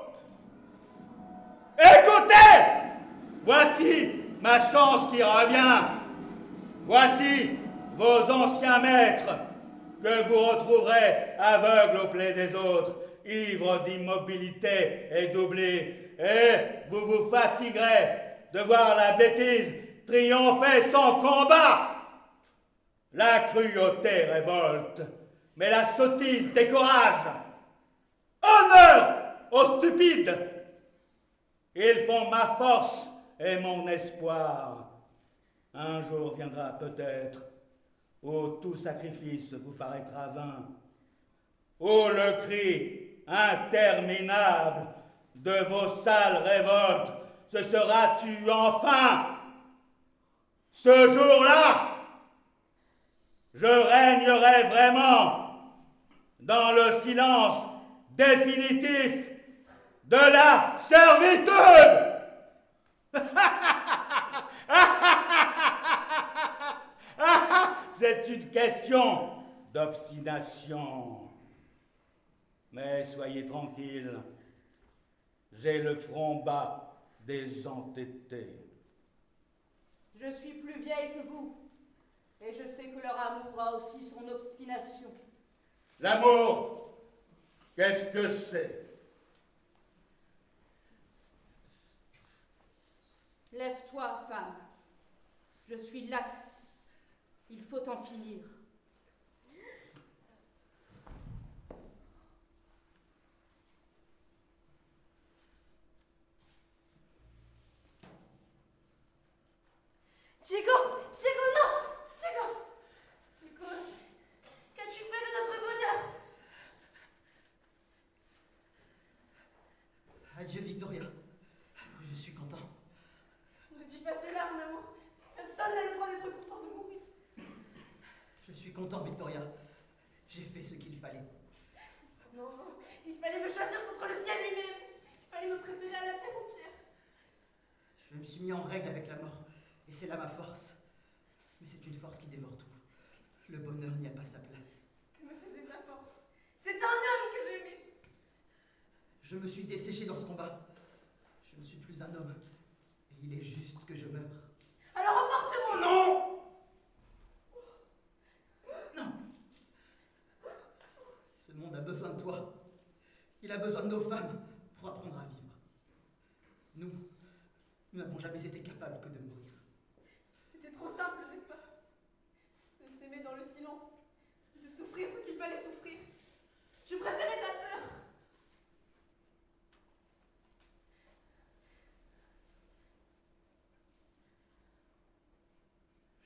Écoutez, voici ma chance qui revient. Voici vos anciens maîtres que vous retrouverez aveugles aux plaies des autres, ivres d'immobilité et d'oubli. Et vous vous fatiguerez de voir la bêtise triompher sans combat. La cruauté révolte, mais la sottise décourage. Honneur aux stupides! Ils font ma force et mon espoir. Un jour viendra peut-être où tout sacrifice vous paraîtra vain, où le cri interminable de vos sales révoltes se sera tu enfin. Ce jour-là, je régnerai vraiment dans le silence définitif de la servitude. C'est une question d'obstination. Mais soyez tranquille, j'ai le front bas des entêtés. Je suis plus vieille que vous, et je sais que leur amour a aussi son obstination. L'amour, qu'est-ce que c'est? Lève-toi, femme. Je suis lasse. Il faut en finir. Diego, non! Diego, qu'as-tu fait de notre bonheur? Adieu, Victoria. Je suis content. Ne dis pas cela, mon amour. Personne n'a le droit d'être content de mourir. Je suis content, Victoria. J'ai fait ce qu'il fallait. Non, il fallait me choisir contre le ciel lui-même. Il fallait me préférer à la terre entière. Je me suis mis en règle avec la mort, et c'est là ma force. Mais c'est une force qui dévore tout. Le bonheur n'y a pas sa place. Que me faisait ta force? C'est un homme que j'aimais. Je me suis desséché dans ce combat. Je ne suis plus un homme. Et il est juste que je meure. Alors emporte-moi! Non! Non! Ce monde a besoin de toi. Il a besoin de nos femmes pour apprendre à vivre. Nous n'avons jamais été capables que de mourir. C'était trop simple, n'est-ce pas? De s'aimer dans le silence, de souffrir ce qu'il fallait souffrir. Je préférais ta peur.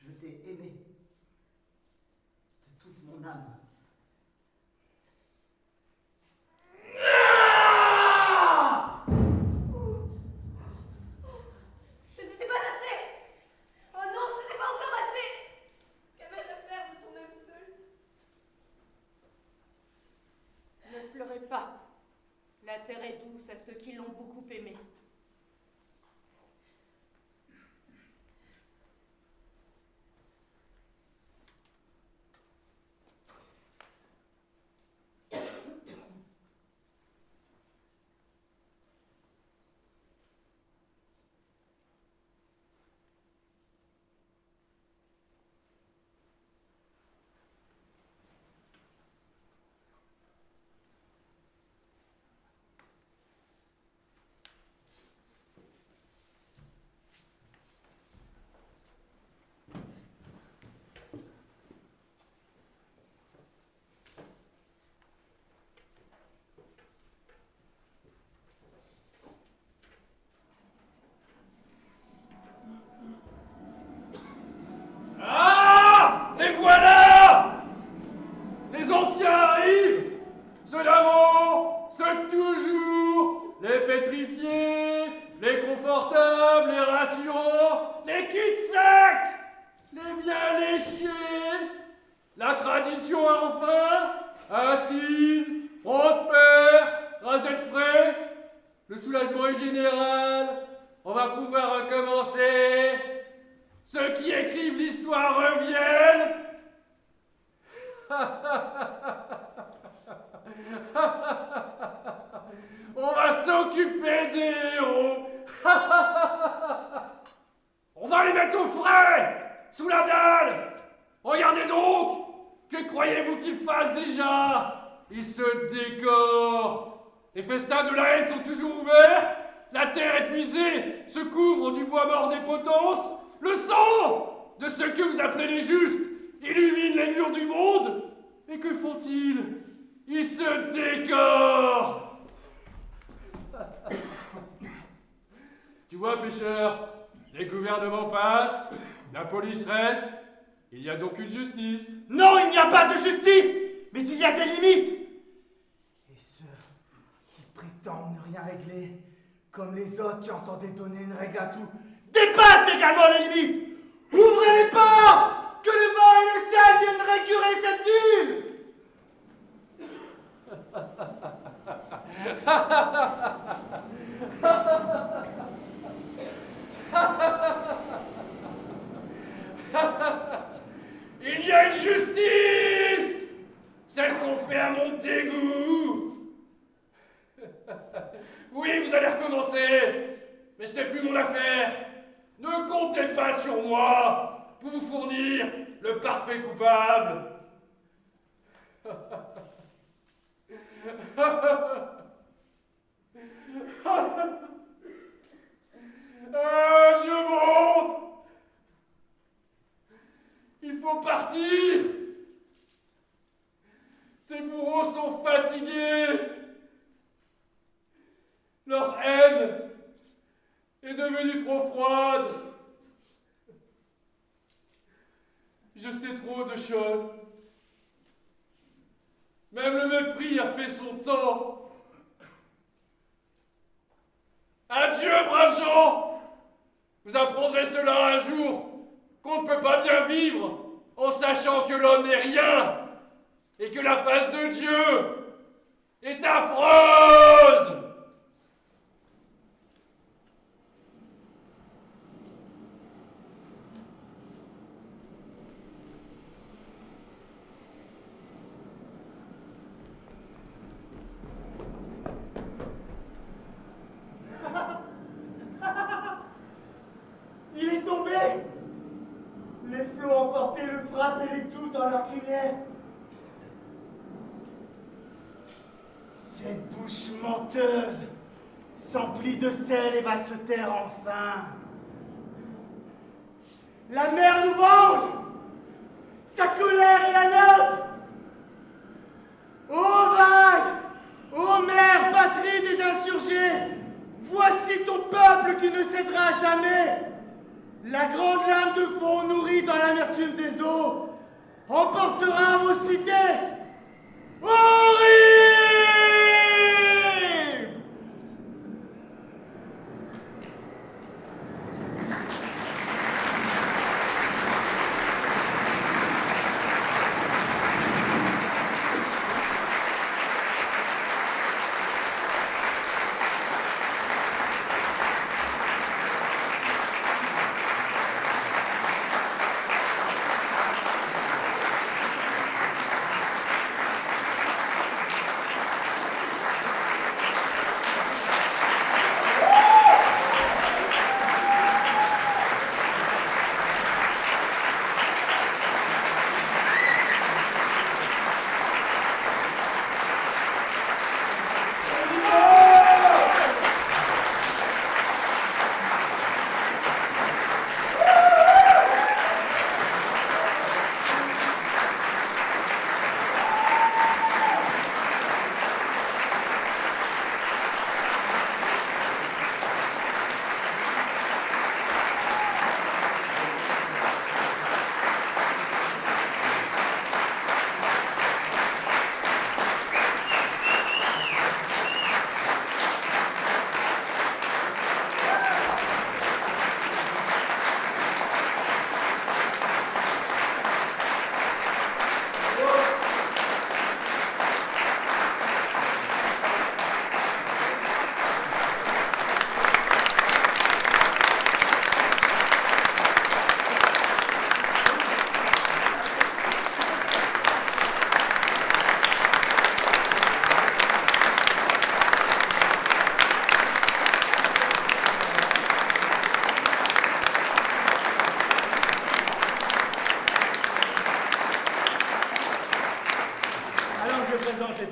Je t'ai aimé de toute mon âme. Je n'étais pas assez. Oh ceux qui l'ont beaucoup aimé. Ah! Et voilà! Les anciens arrivent! Ceux d'avant, ceux de toujours, les pétrifiés, les confortables, les rassurants, les cul-de-sac, les bien léchés, la tradition enfin, assise, prospère, rasée de frais, le soulagement est général, on va pouvoir recommencer. Ceux qui écrivent l'histoire reviennent. On va s'occuper des héros. On va les mettre au frais, sous la dalle. Regardez donc. Que croyez-vous qu'ils fassent déjà? Ils se décorent. Les festins de la haine sont toujours ouverts. La terre épuisée se couvre du bois mort des potences. Le sang de ceux que vous appelez les justes illumine les murs du monde. Et que font-ils? Ils se décorent. Tu vois, pêcheur, les gouvernements passent, la police reste, il y a donc une justice. Non, il n'y a pas de justice, mais il y a des limites. Et ceux qui prétendent ne rien régler, comme les autres qui entendaient donner une règle à tout, dépassent également les limites. Ouvrez les portes, que le vent et le ciel viennent récurer cette ville. Il y a une justice, celle qu'on fait à mon dégoût. Oui, vous allez recommencer, mais ce n'est plus mon affaire. Ne comptez pas sur moi pour vous fournir le parfait coupable. Dieu monde! Il faut partir! Tes bourreaux sont fatigués! Leur haine est devenue trop froide. Je sais trop de choses. Même le mépris a fait son temps. Adieu, braves gens! Vous apprendrez cela un jour, qu'on ne peut pas bien vivre en sachant que l'homme n'est rien et que la face de Dieu est affreuse! Il est tombé. Les flots ont emporté le frappe et l'étouffe dans leur crinière. Cette bouche menteuse s'emplit de sel et va se taire enfin. La mer nous venge. Sa colère est la nôtre. Ô vague, ô mer, patrie des insurgés, voici ton peuple qui ne cédera jamais. La grande lame de fond nourrie dans l'amertume des eaux emportera vos cités. Horrible!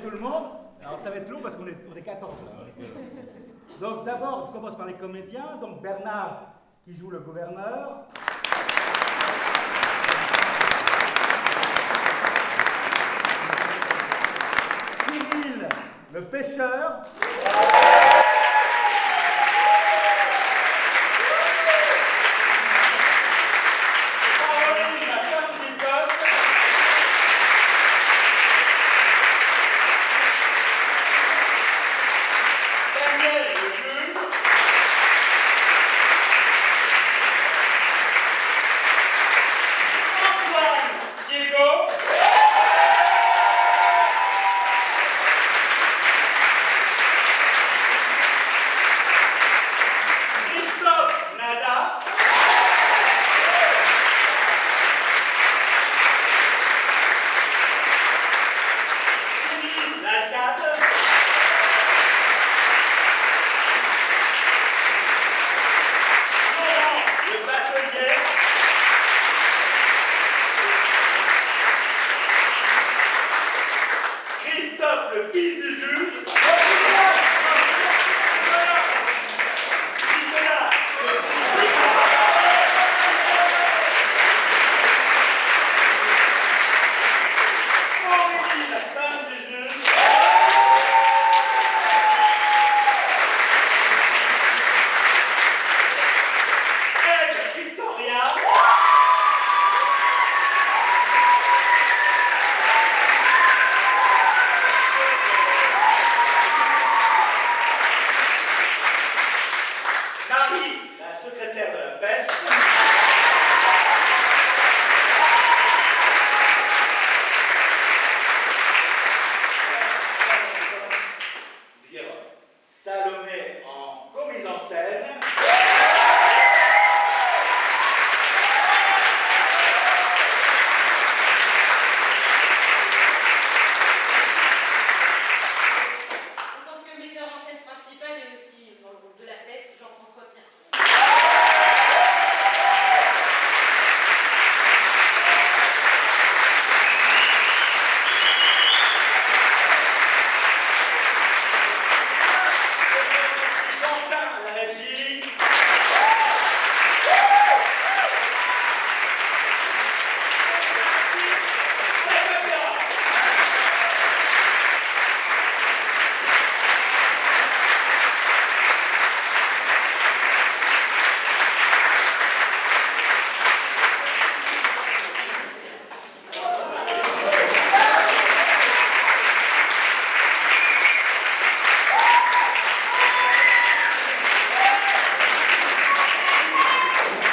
tout le monde. Alors ça va être long parce qu'on est 14 là. Donc d'abord, je commence par les comédiens. Donc Bernard qui joue le gouverneur. Cyril, le pêcheur.